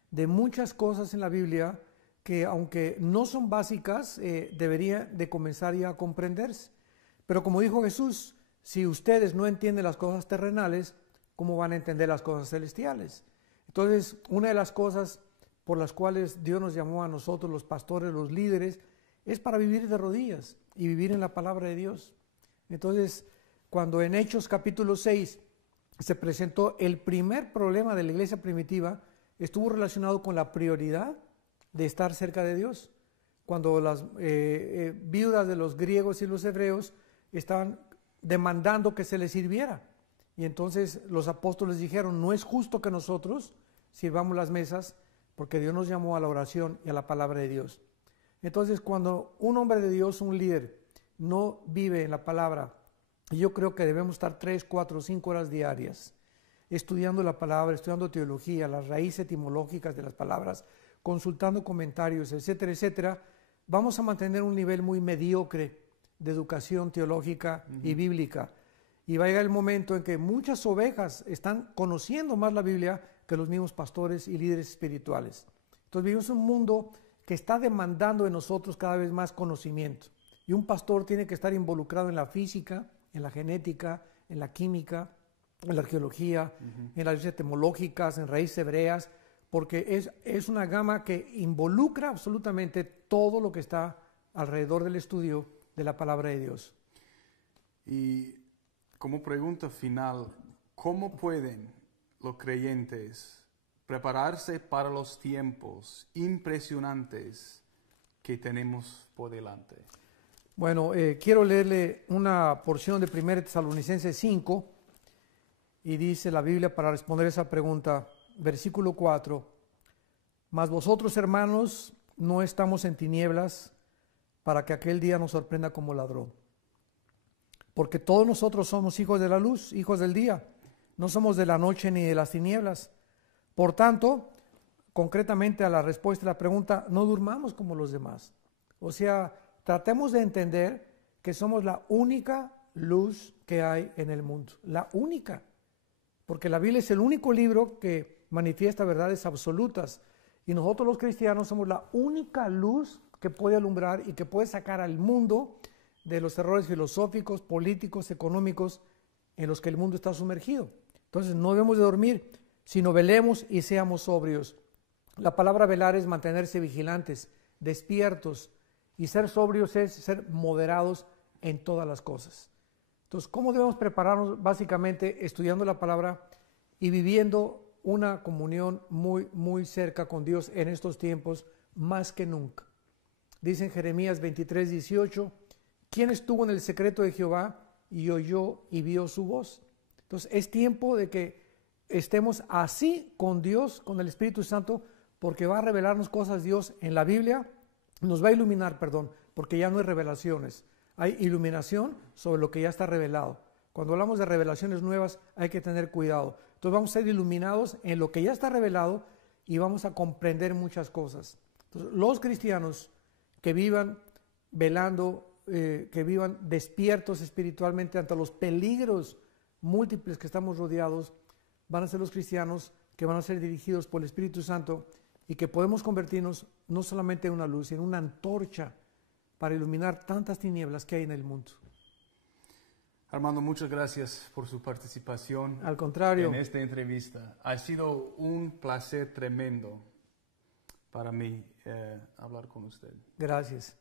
de muchas cosas en la Biblia que, aunque no son básicas, deberían de comenzar ya a comprenderse. Pero como dijo Jesús, si ustedes no entienden las cosas terrenales, ¿cómo van a entender las cosas celestiales? Entonces, una de las cosas por las cuales Dios nos llamó a nosotros, los pastores, los líderes, es para vivir de rodillas y vivir en la palabra de Dios. Entonces, cuando en Hechos capítulo 6 se presentó el primer problema de la iglesia primitiva, estuvo relacionado con la prioridad de estar cerca de Dios. Cuando las viudas de los griegos y los hebreos estaban demandando que se les sirviera. Y entonces los apóstoles dijeron, no es justo que nosotros sirvamos las mesas porque Dios nos llamó a la oración y a la palabra de Dios. Entonces cuando un hombre de Dios, un líder, no vive en la palabra, yo creo que debemos estar 3, 4, 5 horas diarias estudiando la palabra, estudiando teología, las raíces etimológicas de las palabras, consultando comentarios, etcétera, etcétera, vamos a mantener un nivel muy mediocre de educación teológica y bíblica. Y va a llegar el momento en que muchas ovejas están conociendo más la Biblia que los mismos pastores y líderes espirituales. Entonces vivimos un mundo que está demandando de nosotros cada vez más conocimiento. Y un pastor tiene que estar involucrado en la física, en la genética, en la química, en la arqueología, en las raíces etimológicas, en raíces hebreas, porque es una gama que involucra absolutamente todo lo que está alrededor del estudio de la palabra de Dios. Y como pregunta final, ¿cómo pueden los creyentes prepararse para los tiempos impresionantes que tenemos por delante? Bueno, quiero leerle una porción de 1 Tesalonicenses 5 y dice la Biblia para responder esa pregunta, versículo 4, Mas vosotros, hermanos, no estamos en tinieblas para que aquel día nos sorprenda como ladrón. Porque todos nosotros somos hijos de la luz, hijos del día. No somos de la noche ni de las tinieblas. Por tanto, concretamente a la respuesta a la pregunta, no durmamos como los demás. O sea, tratemos de entender que somos la única luz que hay en el mundo. La única. Porque la Biblia es el único libro que manifiesta verdades absolutas. Y nosotros los cristianos somos la única luz que puede alumbrar y que puede sacar al mundo de los errores filosóficos, políticos, económicos en los que el mundo está sumergido. Entonces no debemos de dormir, sino velemos y seamos sobrios. La palabra velar es mantenerse vigilantes, despiertos, y ser sobrios es ser moderados en todas las cosas. Entonces, ¿cómo debemos prepararnos? Básicamente estudiando la palabra y viviendo una comunión muy, muy cerca con Dios en estos tiempos, más que nunca. Dice en Jeremías 23:18, ¿quién estuvo en el secreto de Jehová y oyó y vio su voz? Entonces, es tiempo de que estemos así con Dios, con el Espíritu Santo, porque va a revelarnos cosas Dios en la Biblia, nos va a iluminar, porque ya no hay revelaciones, hay iluminación sobre lo que ya está revelado. Cuando hablamos de revelaciones nuevas hay que tener cuidado. Entonces vamos a ser iluminados en lo que ya está revelado y vamos a comprender muchas cosas. Entonces, los cristianos que vivan velando, que vivan despiertos espiritualmente ante los peligros múltiples que estamos rodeados, van a ser los cristianos que van a ser dirigidos por el Espíritu Santo y que podemos convertirnos no solamente en una luz, sino en una antorcha para iluminar tantas tinieblas que hay en el mundo. Armando, muchas gracias por su participación. Al contrario. En esta entrevista. Ha sido un placer tremendo para mí hablar con usted. Gracias.